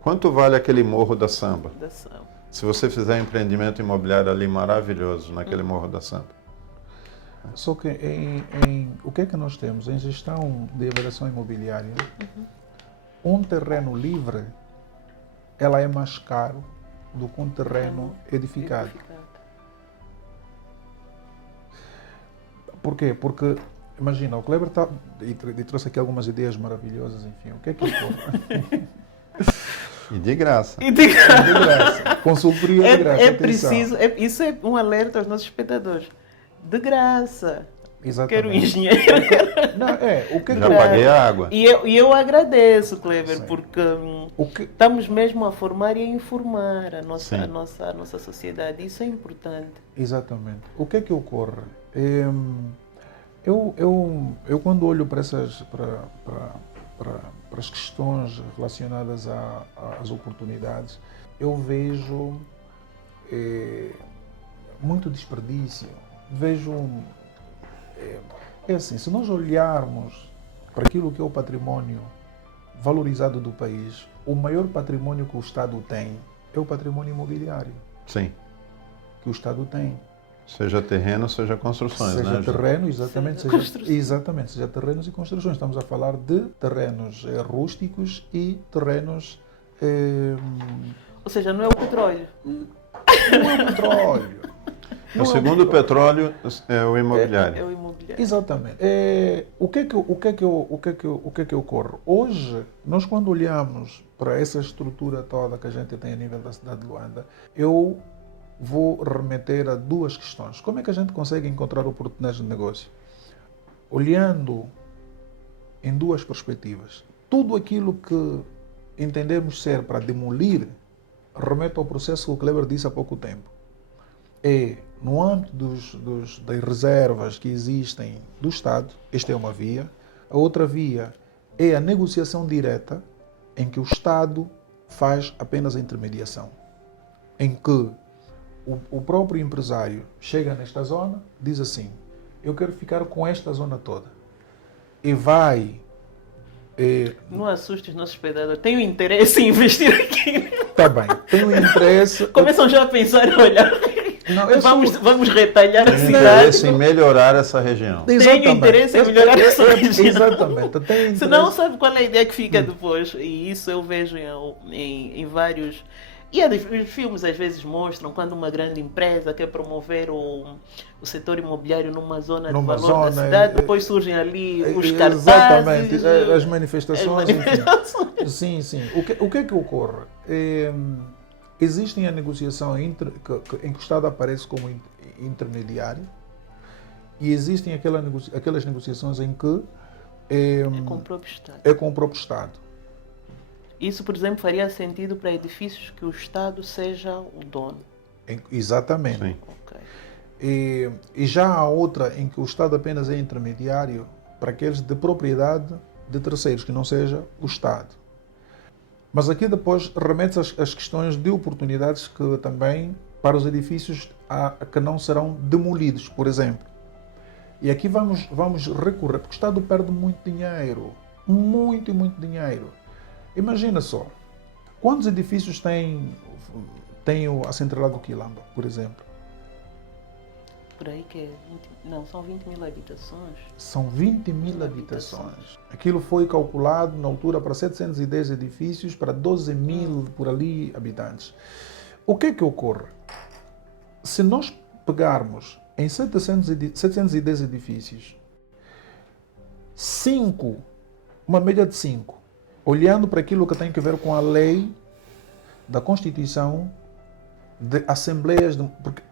Quanto vale aquele morro da Samba? Se você fizer um empreendimento imobiliário ali maravilhoso, naquele morro da Samba. Só que o que é que nós temos? Em gestão de avaliação imobiliária, um terreno livre, ela é mais caro do que um terreno edificado. Por quê? Porque, imagina, o Kleber e trouxe aqui algumas ideias maravilhosas, enfim, o que é que ele E de graça. de graça. Consultoria de graça. É preciso, isso é um alerta aos nossos espectadores. De graça. Exatamente. Quero um engenheiro. Já paguei a água. E eu agradeço, Kleber, porque estamos mesmo a formar e a informar a nossa sociedade. Isso é importante. Exatamente. O que é que ocorre? Eu quando olho para as questões relacionadas às oportunidades, eu vejo muito desperdício. Vejo É assim, se nós olharmos para aquilo que é o património valorizado do país, o maior património que o Estado tem é o património imobiliário Sim. que o Estado tem. Seja terreno, seja construções, Seja né? terreno, exatamente, Seja construção. exatamente, seja terrenos e construções. Estamos a falar de terrenos rústicos e terrenos. Ou seja, não é o petróleo. Não é o petróleo. O segundo petróleo é o imobiliário. É o imobiliário. Exatamente. O que é que ocorre? Hoje, nós quando olhamos para essa estrutura toda que a gente tem a nível da cidade de Luanda, eu vou remeter a duas questões. Como é que a gente consegue encontrar oportunidades de negócio? Olhando em duas perspectivas. Tudo aquilo que entendemos ser para demolir remete ao processo que o Kleber disse há pouco tempo. No âmbito das reservas que existem do Estado, esta é uma via. A outra via é a negociação direta, em que o Estado faz apenas a intermediação. Em que o próprio empresário chega nesta zona, diz assim, eu quero ficar com esta zona toda. E vai... Não assuste os nossos hospedadores. Tenho interesse em investir aqui. Tá bem, tem um interesse... Começam já a pensar, olha, Não, vamos retalhar a Tem cidade. interesse em melhorar essa região. Tenho interesse em melhorar essa região. Exatamente. Tem interesse. Senão, sabe qual é a ideia que fica depois? E isso eu vejo em vários... E os filmes às vezes mostram quando uma grande empresa quer promover o setor imobiliário numa zona de valor da cidade, depois surgem ali os cartazes... Exatamente, as manifestações. as manifestações. Enfim. Sim, sim. O que é que ocorre? Existe a negociação em que o Estado aparece como intermediário e existem aquelas negociações em que É com o próprio Estado. é com o próprio Estado. Isso, por exemplo, faria sentido para edifícios que o Estado seja o dono. Exatamente. Sim. Okay. E já há outra em que o Estado apenas é intermediário para aqueles de propriedade de terceiros, que não seja o Estado. Mas aqui depois remete-se às questões de oportunidades que também para os edifícios que não serão demolidos, por exemplo. E aqui vamos recorrer, porque o Estado perde muito dinheiro. Muito, muito dinheiro. Imagina só, quantos edifícios tem a Central do Quilamba, por exemplo? Por aí que é 20, são 20 mil habitações. São 20 mil habitações. Aquilo foi calculado na altura para 710 edifícios, para 12 mil por ali habitantes. O que é que ocorre? Se nós pegarmos em 710 edifícios, uma média de 5, olhando para aquilo que tem a ver com a lei da Constituição de Assembleias, porque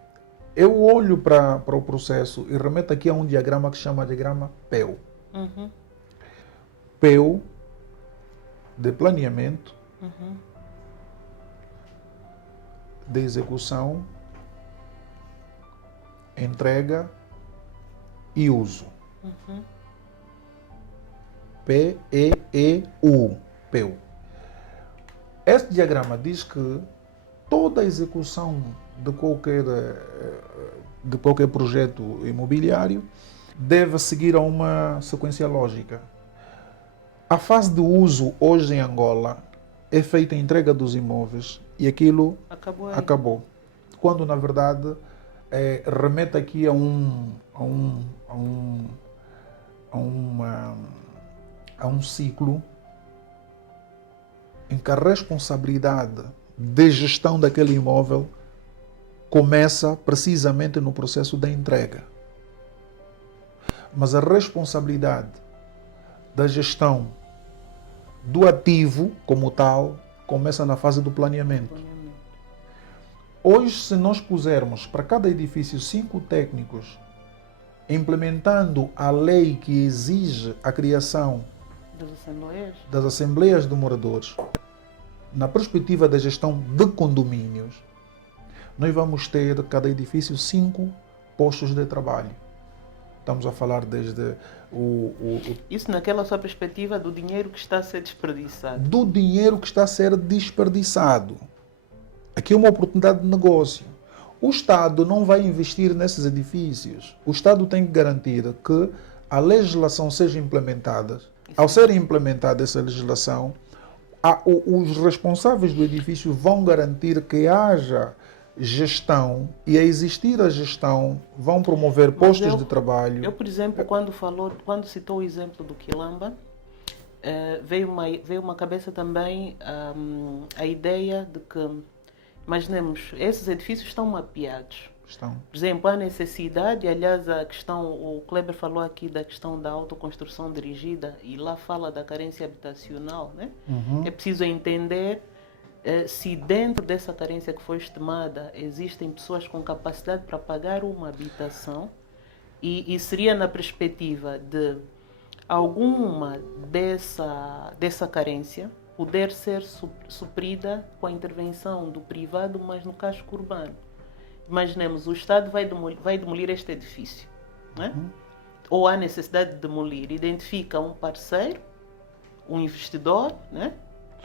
eu olho para o processo e remeto aqui a um diagrama que se chama diagrama PEU. Uhum. PEU de planeamento, de execução, entrega e uso. PEEU. PEU. Este diagrama diz que toda a execução de qualquer projeto imobiliário deve seguir a uma sequência lógica. A fase de uso hoje em Angola é feita a entrega dos imóveis e aquilo acabou. Quando na verdade remete aqui a um ciclo em que a responsabilidade de gestão daquele imóvel começa precisamente no processo da entrega. Mas a responsabilidade da gestão do ativo como tal começa na fase do planeamento. Hoje, se nós pusermos para cada edifício 5 técnicos implementando a lei que exige a criação das assembleias de moradores, na perspectiva da gestão de condomínios, nós vamos ter cada edifício 5 postos de trabalho. Estamos a falar desde Isso naquela sua perspectiva do dinheiro que está a ser desperdiçado. Do dinheiro que está a ser desperdiçado. Aqui é uma oportunidade de negócio. O Estado não vai investir nesses edifícios. O Estado tem que garantir que a legislação seja implementada. Ao ser implementada essa legislação, os responsáveis do edifício vão garantir que haja gestão, e a existir a gestão vão promover postos de trabalho. Eu, por exemplo, quando citou o exemplo do Quilamba, veio uma cabeça também a ideia de que, imaginemos, esses edifícios estão mapeados. Por exemplo, há necessidade, aliás, o Kleber falou aqui da questão da autoconstrução dirigida, e lá fala da carência habitacional, né? É preciso entender se dentro dessa carência que foi estimada existem pessoas com capacidade para pagar uma habitação, e seria na perspectiva de alguma dessa carência poder ser suprida com a intervenção do privado, mas no casco urbano. Imaginemos, o Estado vai demolir este edifício, né? Ou há necessidade de demolir, identifica um parceiro, um investidor, né?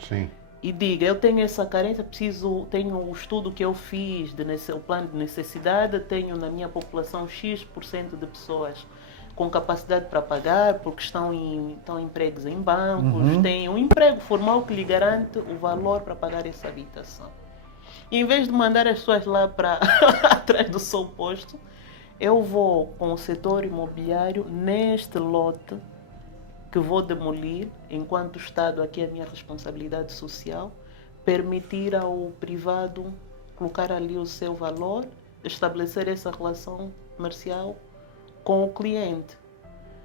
Sim. E diga, eu tenho essa carência, tenho o estudo que eu fiz, o plano de necessidade, tenho na minha população X% de pessoas com capacidade para pagar, porque estão empregos em bancos, têm um emprego formal que lhe garante o valor para pagar essa habitação. E em vez de mandar as pessoas lá para atrás do seu posto, eu vou com o setor imobiliário neste lote que vou demolir, enquanto Estado, aqui é a minha responsabilidade social, permitir ao privado colocar ali o seu valor, estabelecer essa relação comercial com o cliente.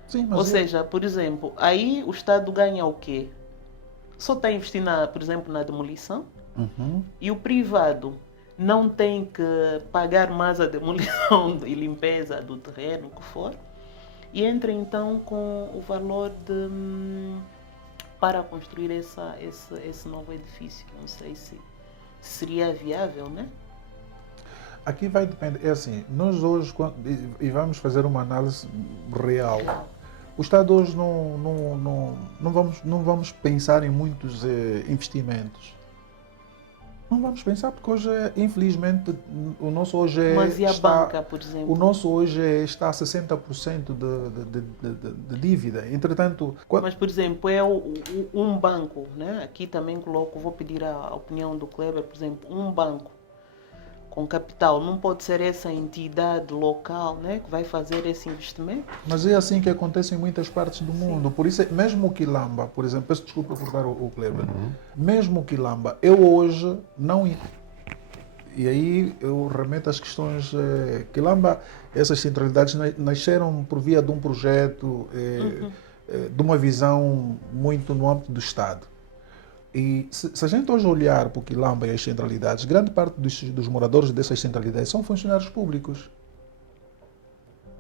Sim, Ou seja, por exemplo, aí o Estado ganha o quê? Só está investindo, por exemplo, na demolição, e o privado não tem que pagar mais a demolição e limpeza do terreno, o que for, e entra então com o valor para construir esse novo edifício. Não sei se seria viável, né? Aqui vai depender, é assim, nós hoje, e vamos fazer uma análise real, o Estado hoje não vamos pensar em muitos investimentos. Não vamos pensar, porque hoje, infelizmente, o nosso hoje Mas e a banca, por exemplo? O nosso hoje está a 60% de dívida. Entretanto... Mas, por exemplo, um banco, né? Aqui também vou pedir a opinião do Kleber, por exemplo, um banco com capital não pode ser essa entidade local, né, que vai fazer esse investimento? Mas é assim que acontece em muitas partes do mundo. Por isso, mesmo o Quilamba, por exemplo, peço desculpa por dar o Kleber, mesmo o Quilamba, eu hoje não... E aí eu remeto às questões... Quilamba, essas centralidades nasceram por via de um projeto, de uma visão muito no âmbito do Estado. E se a gente hoje olhar para o Quilamba e as centralidades, grande parte dos moradores dessas centralidades são funcionários públicos.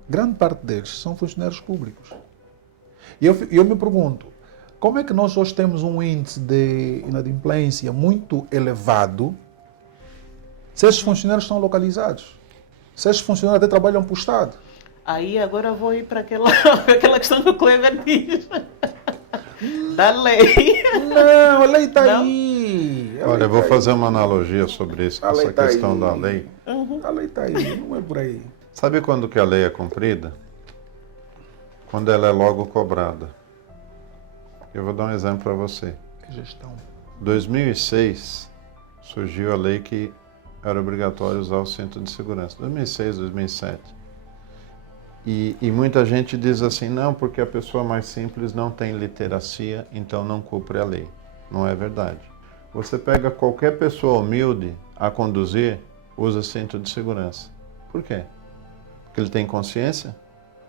Grande parte deles são funcionários públicos. E eu me pergunto, como é que nós hoje temos um índice de inadimplência muito elevado se esses funcionários estão localizados? Se esses funcionários até trabalham para o Estado? Aí agora eu vou ir para aquela questão que o Kleber diz. Da lei. Não, a lei está aí. Olha, eu vou fazer uma analogia sobre isso, essa questão da lei. A lei está aí, não é por aí. Sabe quando que a lei é cumprida? Quando ela é logo cobrada. Eu vou dar um exemplo para você. Gestão. 2006 surgiu a lei que era obrigatório usar o cinto de segurança. 2006, 2007. E muita gente diz assim, não, porque a pessoa mais simples não tem literacia, então não cumpre a lei. Não é verdade. Você pega qualquer pessoa humilde a conduzir, usa cinto de segurança. Por quê? Porque ele tem consciência?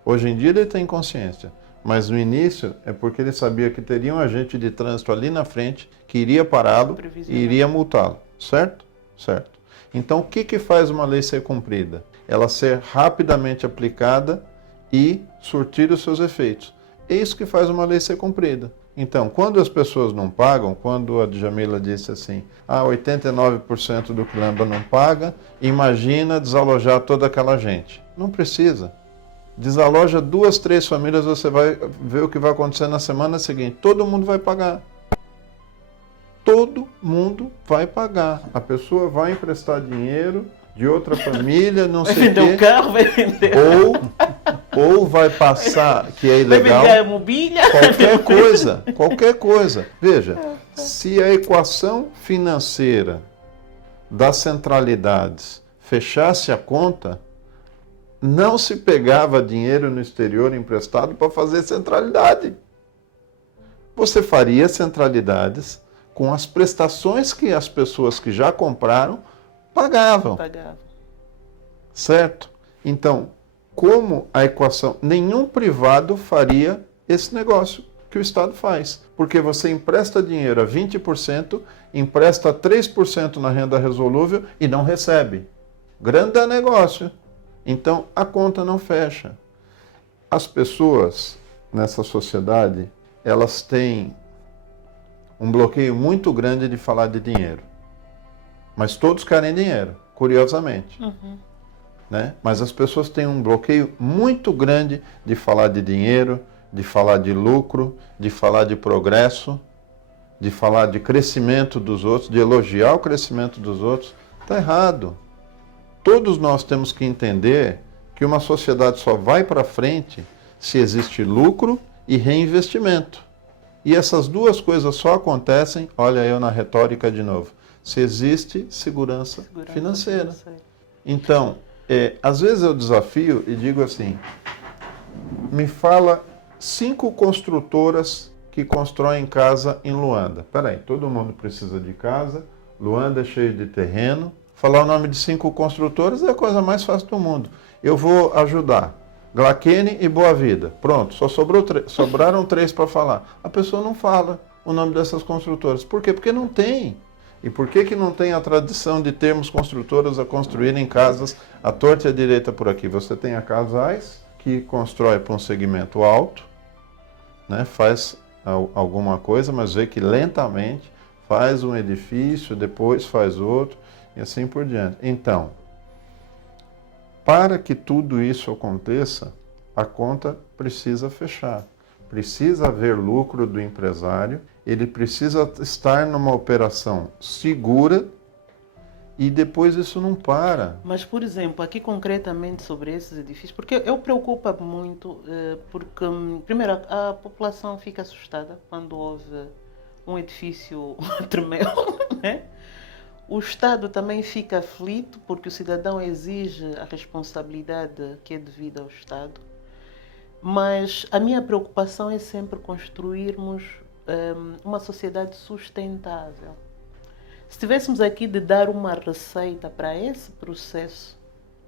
Hoje em dia ele tem consciência, mas no início é porque ele sabia que teria um agente de trânsito ali na frente que iria pará-lo e iria multá-lo. Certo? Certo. Então o que faz uma lei ser cumprida? Ela ser rapidamente aplicada e surtir os seus efeitos. É isso que faz uma lei ser cumprida. Então, quando as pessoas não pagam, quando a Djamila disse assim, 89% do Quilamba não paga, imagina desalojar toda aquela gente. Não precisa. Desaloja 2, 3 famílias, você vai ver o que vai acontecer na semana seguinte. Todo mundo vai pagar. Todo mundo vai pagar. A pessoa vai emprestar dinheiro de outra família, não Vai sei o vender um quê. carro, vai vender. Ou vai passar, que é Vai ilegal, vender a mobília. qualquer coisa. Veja, se a equação financeira das centralidades fechasse a conta, não se pegava dinheiro no exterior emprestado para fazer centralidade. Você faria centralidades com as prestações que as pessoas que já compraram pagavam. Certo? Então, como a equação, nenhum privado faria esse negócio que o Estado faz. Porque você empresta dinheiro a 20%, empresta 3% na renda resolúvel e não recebe. Grande negócio. Então, a conta não fecha. As pessoas nessa sociedade, elas têm um bloqueio muito grande de falar de dinheiro. Mas todos querem dinheiro, curiosamente. Né? Mas as pessoas têm um bloqueio muito grande de falar de dinheiro, de falar de lucro, de falar de progresso, de falar de crescimento dos outros, de elogiar o crescimento dos outros. Está errado. Todos nós temos que entender que uma sociedade só vai para frente se existe lucro e reinvestimento. E essas duas coisas só acontecem, olha eu na retórica de novo, se existe segurança financeira. Então, às vezes eu desafio e digo assim, me fala 5 construtoras que constroem casa em Luanda. Peraí, todo mundo precisa de casa, Luanda é cheio de terreno. Falar o nome de 5 construtoras é a coisa mais fácil do mundo. Eu vou ajudar. Glaquene e Boa Vida. Pronto, só sobraram 3 para falar. A pessoa não fala o nome dessas construtoras. Por quê? Porque não tem. E por que não tem a tradição de termos construtoras a construírem casas à torta e à direita por aqui? Você tem a Casais, que constrói para um segmento alto, né? Faz alguma coisa, mas vê que lentamente faz um edifício, depois faz outro, e assim por diante. Então, para que tudo isso aconteça, a conta precisa fechar. Precisa haver lucro do empresário, ele precisa estar numa operação segura e depois isso não para. Mas, por exemplo, aqui concretamente sobre esses edifícios, porque eu preocupa muito, porque, primeiro, a população fica assustada quando houve um edifício tremeu, né? O Estado também fica aflito porque o cidadão exige a responsabilidade que é devida ao Estado. Mas a minha preocupação é sempre construirmos uma sociedade sustentável. Se tivéssemos aqui de dar uma receita para esse processo,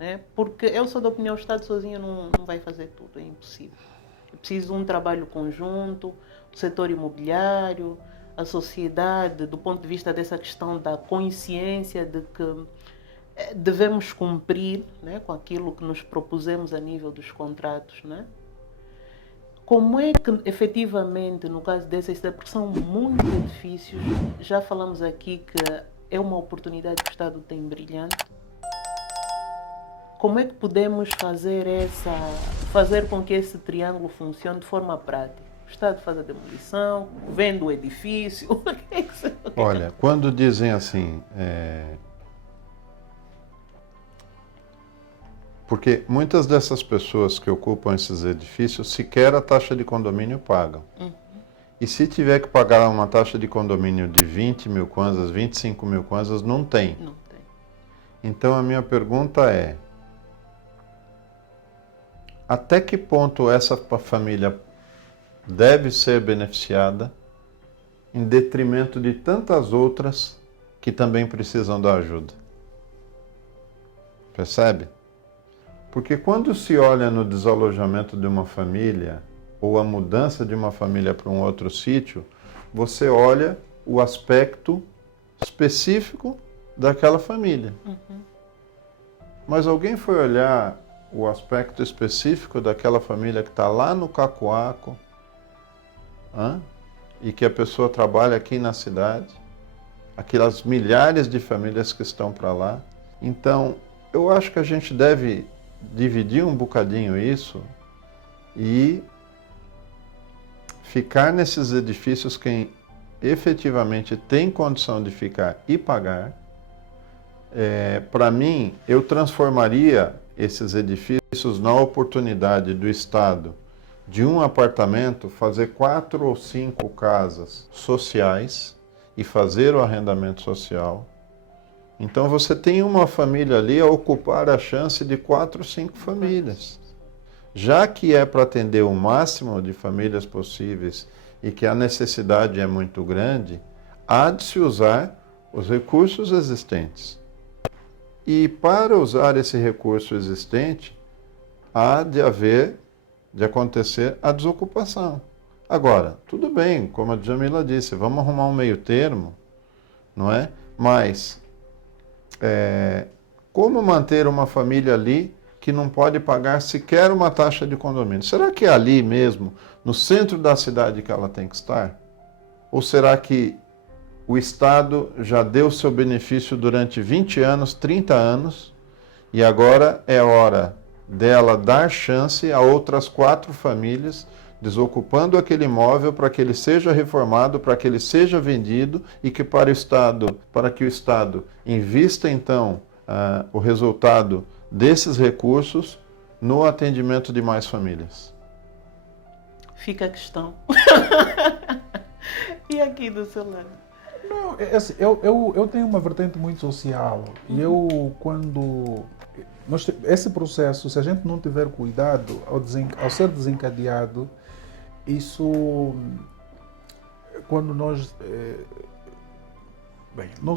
né? Porque eu sou da opinião que o Estado sozinho não vai fazer tudo, é impossível. É preciso um trabalho conjunto, o setor imobiliário, a sociedade, do ponto de vista dessa questão da consciência de que devemos cumprir, né, com aquilo que nos propusemos a nível dos contratos, né? Como é que efetivamente, no caso dessas cidades, porque são muitos edifícios, já falamos aqui que é uma oportunidade que o Estado tem brilhante, como é que podemos fazer com que esse triângulo funcione de forma prática? O Estado faz a demolição, vende o edifício. Olha, quando dizem assim, porque muitas dessas pessoas que ocupam esses edifícios sequer a taxa de condomínio pagam. E se tiver que pagar uma taxa de condomínio de 20 mil kwanzas, 25 mil kwanzas, não tem. Não tem. Então a minha pergunta é, até que ponto essa família deve ser beneficiada em detrimento de tantas outras que também precisam da ajuda? Percebe? Porque quando se olha no desalojamento de uma família ou a mudança de uma família para um outro sítio, você olha o aspecto específico daquela família. Mas alguém foi olhar o aspecto específico daquela família que está lá no Cacoaco, e que a pessoa trabalha aqui na cidade, aquelas milhares de famílias que estão para lá. Então, eu acho que a gente deve dividir um bocadinho isso e ficar nesses edifícios quem efetivamente tem condição de ficar e pagar, Para mim, eu transformaria esses edifícios na oportunidade do Estado de um apartamento fazer 4 ou 5 casas sociais e fazer o arrendamento social. Então você tem uma família ali a ocupar a chance de 4 ou 5 famílias. Já que é para atender o máximo de famílias possíveis e que a necessidade é muito grande, há de se usar os recursos existentes. E para usar esse recurso existente, há de acontecer a desocupação. Agora, tudo bem, como a Djamila disse, vamos arrumar um meio termo, não é? Mas, como manter uma família ali que não pode pagar sequer uma taxa de condomínio? Será que é ali mesmo, no centro da cidade, que ela tem que estar? Ou será que o Estado já deu seu benefício durante 20 anos, 30 anos, e agora é hora dela dar chance a outras 4 famílias, desocupando aquele imóvel para que ele seja reformado, para que ele seja vendido e que para que o Estado invista então o resultado desses recursos no atendimento de mais famílias? Fica a questão. E aqui do seu lado? Não, assim, eu tenho uma vertente muito social e esse processo, se a gente não tiver cuidado ao ser desencadeado, isso, quando nós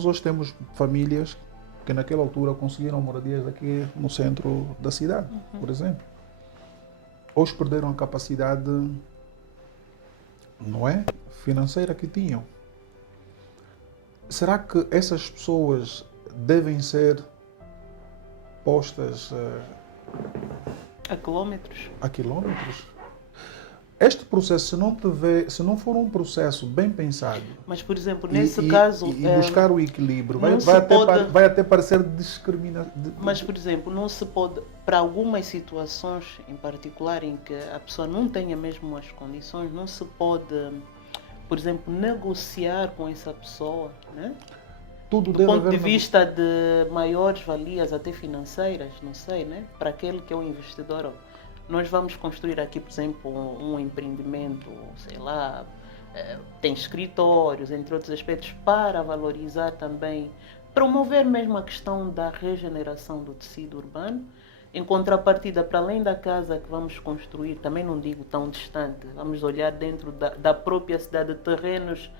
hoje temos famílias que naquela altura conseguiram moradias aqui no centro da cidade, por exemplo. Hoje perderam a capacidade, não é, financeira que tinham. Será que essas pessoas devem ser postas a quilómetros? A quilómetros? Este processo, se não for um processo bem pensado... Mas, por exemplo, nesse caso... E buscar o equilíbrio, vai até parecer discriminação. Mas, por exemplo, não se pode, para algumas situações em particular em que a pessoa não tenha mesmo as condições, não se pode, por exemplo, negociar com essa pessoa, né? Tudo do ponto de vista de maiores valias, até financeiras, não sei, né? Para aquele que é um investidor. Nós vamos construir aqui, por exemplo, um empreendimento, sei lá, tem escritórios, entre outros aspectos, para valorizar também, promover mesmo a questão da regeneração do tecido urbano. Em contrapartida, para além da casa que vamos construir, também não digo tão distante, vamos olhar dentro da própria cidade, de terrenos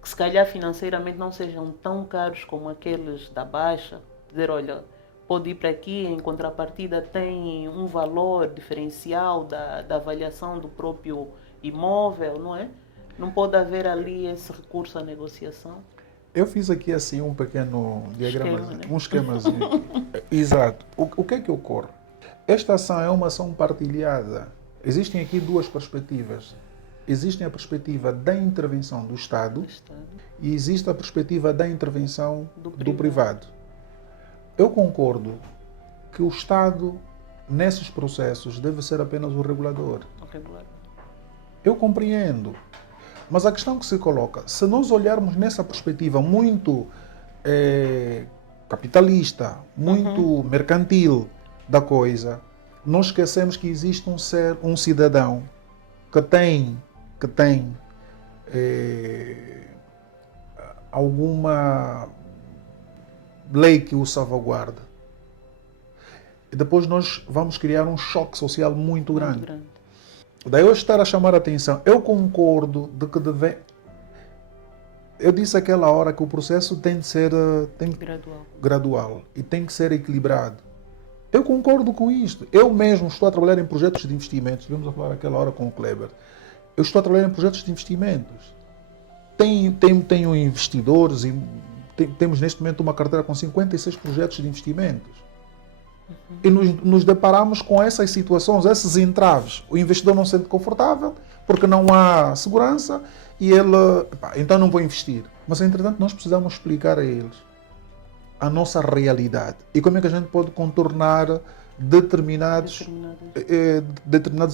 que se calhar financeiramente não sejam tão caros como aqueles da Baixa. Dizer, olha, pode ir para aqui, em contrapartida tem um valor diferencial da avaliação do próprio imóvel, não é? Não pode haver ali esse recurso à negociação? Eu fiz aqui assim um pequeno diagrama, né? um esquemazinho. Exato. O que é que ocorre? Esta ação é uma ação partilhada. Existem aqui 2 perspectivas. Existe a perspectiva da intervenção do Estado e existe a perspectiva da intervenção do privado. Eu concordo que o Estado, nesses processos, deve ser apenas o regulador. Eu compreendo. Mas a questão que se coloca, se nós olharmos nessa perspectiva muito capitalista, muito mercantil da coisa, nós esquecemos que existe um cidadão que tem alguma lei que o salvaguarda. E depois nós vamos criar um choque social muito grande. Daí eu estar a chamar a atenção. Eu concordo de que eu disse aquela hora que o processo tem de ser gradual e tem que ser equilibrado. Eu concordo com isto. Eu mesmo estou a trabalhar em projetos de investimentos. Estivemos a falar aquela hora com o Kleber. Eu estou a trabalhar em projetos de investimentos. Tenho investidores e temos neste momento uma carteira com 56 projetos de investimentos. E nos deparamos com essas situações, esses entraves. O investidor não se sente confortável porque não há segurança e ele, então não vou investir. Mas, entretanto, nós precisamos explicar a eles a nossa realidade e como é que a gente pode contornar determinados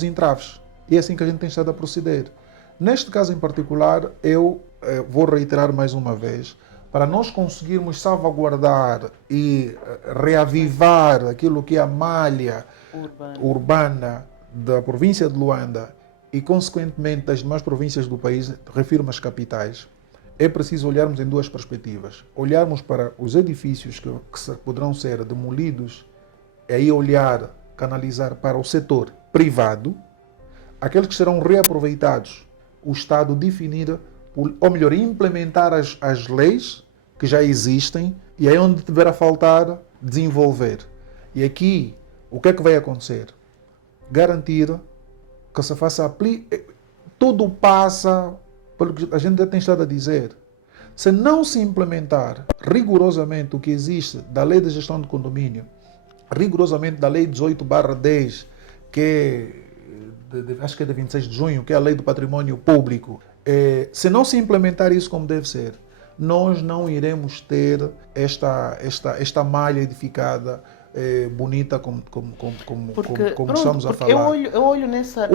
entraves. E é assim que a gente tem estado a proceder. Neste caso em particular, eu vou reiterar mais uma vez, para nós conseguirmos salvaguardar e reavivar aquilo que é a malha urbana da província de Luanda e, consequentemente, das demais províncias do país, refiro-me às capitais, é preciso olharmos em duas perspectivas. Olharmos para os edifícios que poderão ser demolidos, e aí olhar, canalizar para o setor privado, aqueles que serão reaproveitados, o Estado definir, ou melhor, implementar as leis que já existem, e aí onde tiver a faltar, desenvolver. E aqui, o que é que vai acontecer? Garantir que se faça tudo passa pelo que a gente já tem estado a dizer. Se não se implementar rigorosamente o que existe da Lei de Gestão de Condomínio, rigorosamente da Lei 18/10, que acho que é de 26 de junho, que é a Lei do Património Público, se não se implementar isso como deve ser, nós não iremos ter esta malha edificada bonita como estamos a falar. Eu olho nessa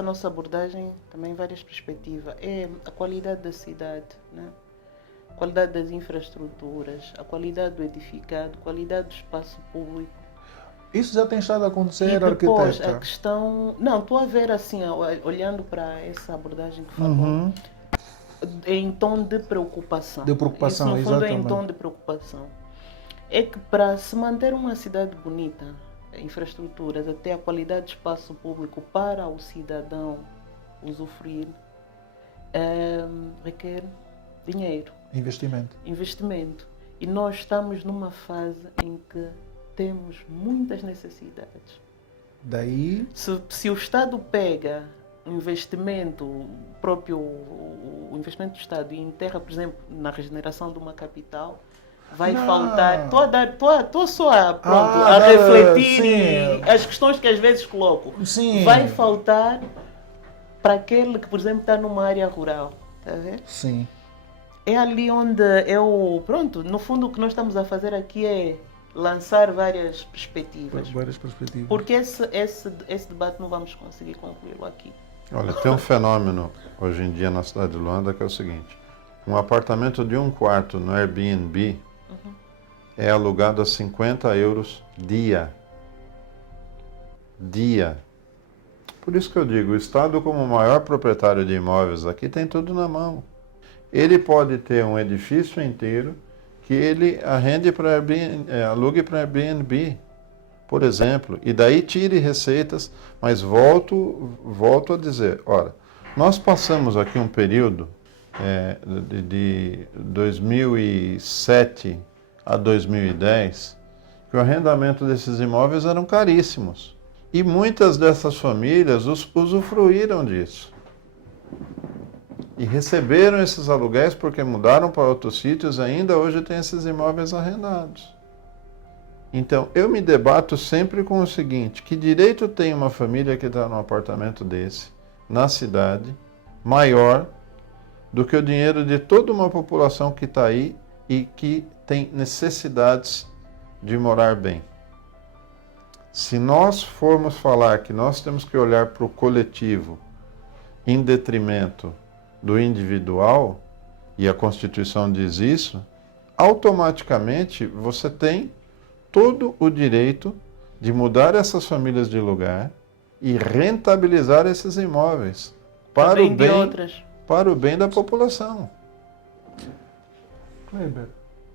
nossa abordagem também várias perspectivas. É a qualidade da cidade, né? A qualidade das infraestruturas, a qualidade do edificado, a qualidade do espaço público. Isso já tem estado a acontecer, E depois, arquiteta? a questão... Não, estou a ver assim, olhando para essa abordagem que falou, em tom de preocupação. De preocupação, isso, no fundo, é em exatamente. tom de preocupação. É que para se manter uma cidade bonita, infraestruturas, até a qualidade de espaço público para o cidadão usufruir, requer dinheiro, investimento. E nós estamos numa fase em que temos muitas necessidades. Daí, Se o Estado pega um investimento, o investimento do Estado e enterra, por exemplo, na regeneração de uma capital, vai faltar. Estou só a refletir sim. as questões que às vezes coloco. Sim. Vai faltar para aquele que, por exemplo, está numa área rural. Está a ver? sim. É ali onde pronto, no fundo o que nós estamos a fazer aqui é lançar várias perspectivas. Várias perspectivas. Porque esse debate não vamos conseguir concluí-lo aqui. Olha, tem um fenômeno hoje em dia na cidade de Luanda que é o seguinte: um apartamento de 1 quarto no Airbnb é alugado a 50 euros dia. Por isso que eu digo, o Estado, como o maior proprietário de imóveis aqui, tem tudo na mão. Ele pode ter um edifício inteiro que ele alugue para Airbnb, por exemplo, e daí tire receitas, mas volto a dizer, ora, nós passamos aqui um período de 2007 a 2010, que o arrendamento desses imóveis eram caríssimos. E muitas dessas famílias usufruíram disso. E receberam esses aluguéis porque mudaram para outros sítios e ainda hoje tem esses imóveis arrendados. Então, eu me debato sempre com o seguinte: que direito tem uma família que está num apartamento desse, na cidade, maior do que o dinheiro de toda uma população que está aí e que tem necessidades de morar bem? Se nós formos falar que nós temos que olhar para o coletivo em detrimento do individual, e a Constituição diz isso, automaticamente você tem todo o direito de mudar essas famílias de lugar e rentabilizar esses imóveis para o bem da população. Kleber,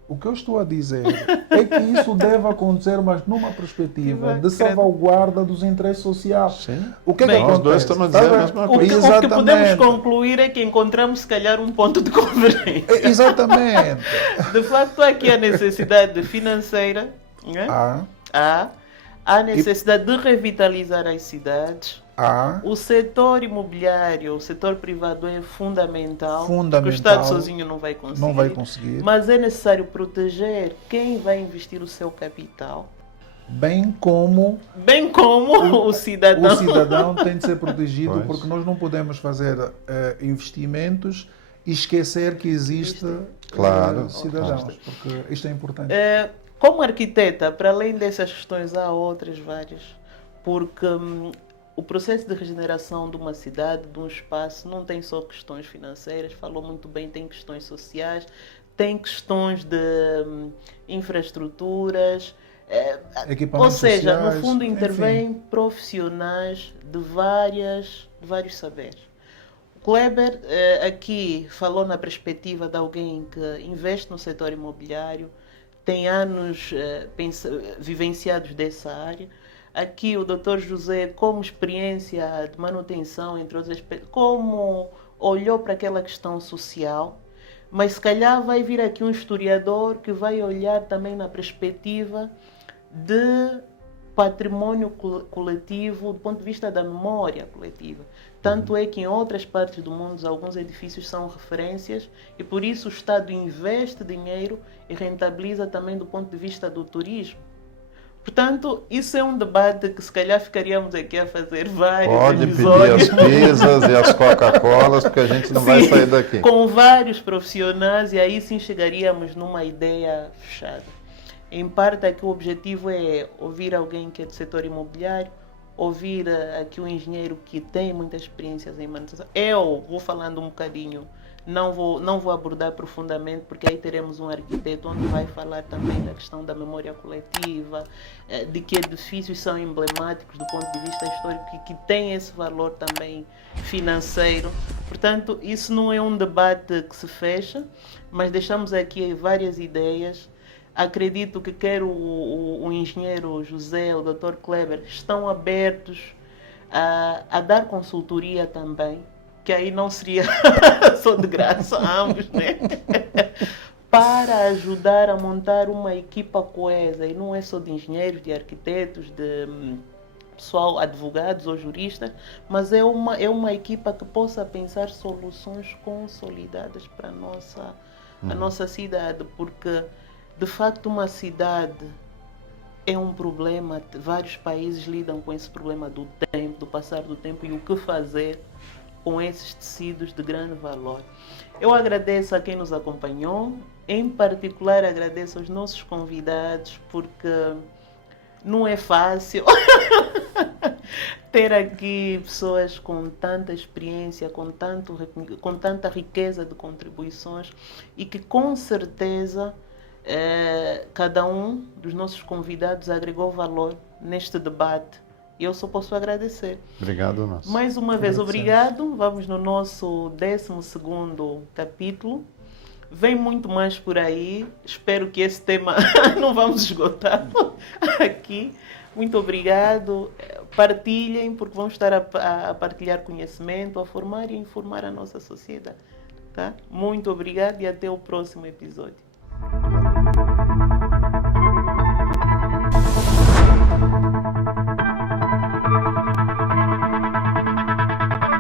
o que eu estou a dizer é que isso deve acontecer, mas numa perspectiva de salvaguarda dos interesses sociais. Sim. O que é que Nós acontece? dois estamos a dizer a mesma coisa. O que podemos concluir é que encontramos, se calhar, um ponto de convergência. Exatamente. De facto, há aqui a necessidade financeira, né? Há necessidade de revitalizar as cidades. O setor imobiliário, o setor privado é fundamental. Porque o Estado sozinho não vai conseguir. Mas é necessário proteger quem vai investir o seu capital. Bem como o cidadão. O cidadão tem de ser protegido, porque nós não podemos fazer investimentos e esquecer que existe cidadãos, porque isto é importante. Como arquiteta, para além dessas questões, há outras várias, porque o processo de regeneração de uma cidade, de um espaço, não tem só questões financeiras, falou muito bem, tem questões sociais, tem questões de infraestruturas, ou Equipamentos seja, sociais, no fundo enfim. intervêm profissionais de vários saberes. Kleber aqui falou na perspectiva de alguém que investe no setor imobiliário, tem anos vivenciados dessa área. Aqui o Dr. José, como experiência de manutenção, entre outros aspectos, como olhou para aquela questão social, mas se calhar vai vir aqui um historiador que vai olhar também na perspectiva de patrimônio coletivo, do ponto de vista da memória coletiva. Tanto é que em outras partes do mundo alguns edifícios são referências e por isso o Estado investe dinheiro e rentabiliza também do ponto de vista do turismo. Portanto, isso é um debate que se calhar ficaríamos aqui a fazer vários episódios. Pode pedir as pizzas e as Coca-Colas, porque a gente não vai sair daqui. Com vários profissionais e aí sim chegaríamos numa ideia fechada. Em parte aqui o objetivo é ouvir alguém que é do setor imobiliário, ouvir aqui um engenheiro que tem muitas experiências em manutenção. Eu vou falando um bocadinho, não vou abordar profundamente, porque aí teremos um arquiteto onde vai falar também da questão da memória coletiva, de que edifícios são emblemáticos do ponto de vista histórico e que têm esse valor também financeiro. Portanto, isso não é um debate que se fecha, mas deixamos aqui várias ideias. Acredito que quer o engenheiro José, o Dr. Kleber, estão abertos a dar consultoria também, que aí não seria só de graça a ambos, né? Para ajudar a montar uma equipa coesa, e não é só de engenheiros, de arquitetos, de pessoal, advogados ou juristas, mas é uma equipa que possa pensar soluções consolidadas para a nossa cidade, porque de facto uma cidade é um problema, vários países lidam com esse problema do tempo, do passar do tempo e o que fazer com esses tecidos de grande valor. Eu agradeço a quem nos acompanhou, em particular agradeço aos nossos convidados, porque não é fácil ter aqui pessoas com tanta experiência, com tanta riqueza de contribuições e que com certeza cada um dos nossos convidados agregou valor neste debate. E eu só posso agradecer. Obrigado, nosso. Mais uma vez, obrigado. Vamos no nosso 12º capítulo. Vem muito mais por aí. Espero que esse tema não vamos esgotar aqui. Muito obrigado. Partilhem, porque vamos estar a partilhar conhecimento, a formar e a informar a nossa sociedade. Tá? Muito obrigado e até o próximo episódio.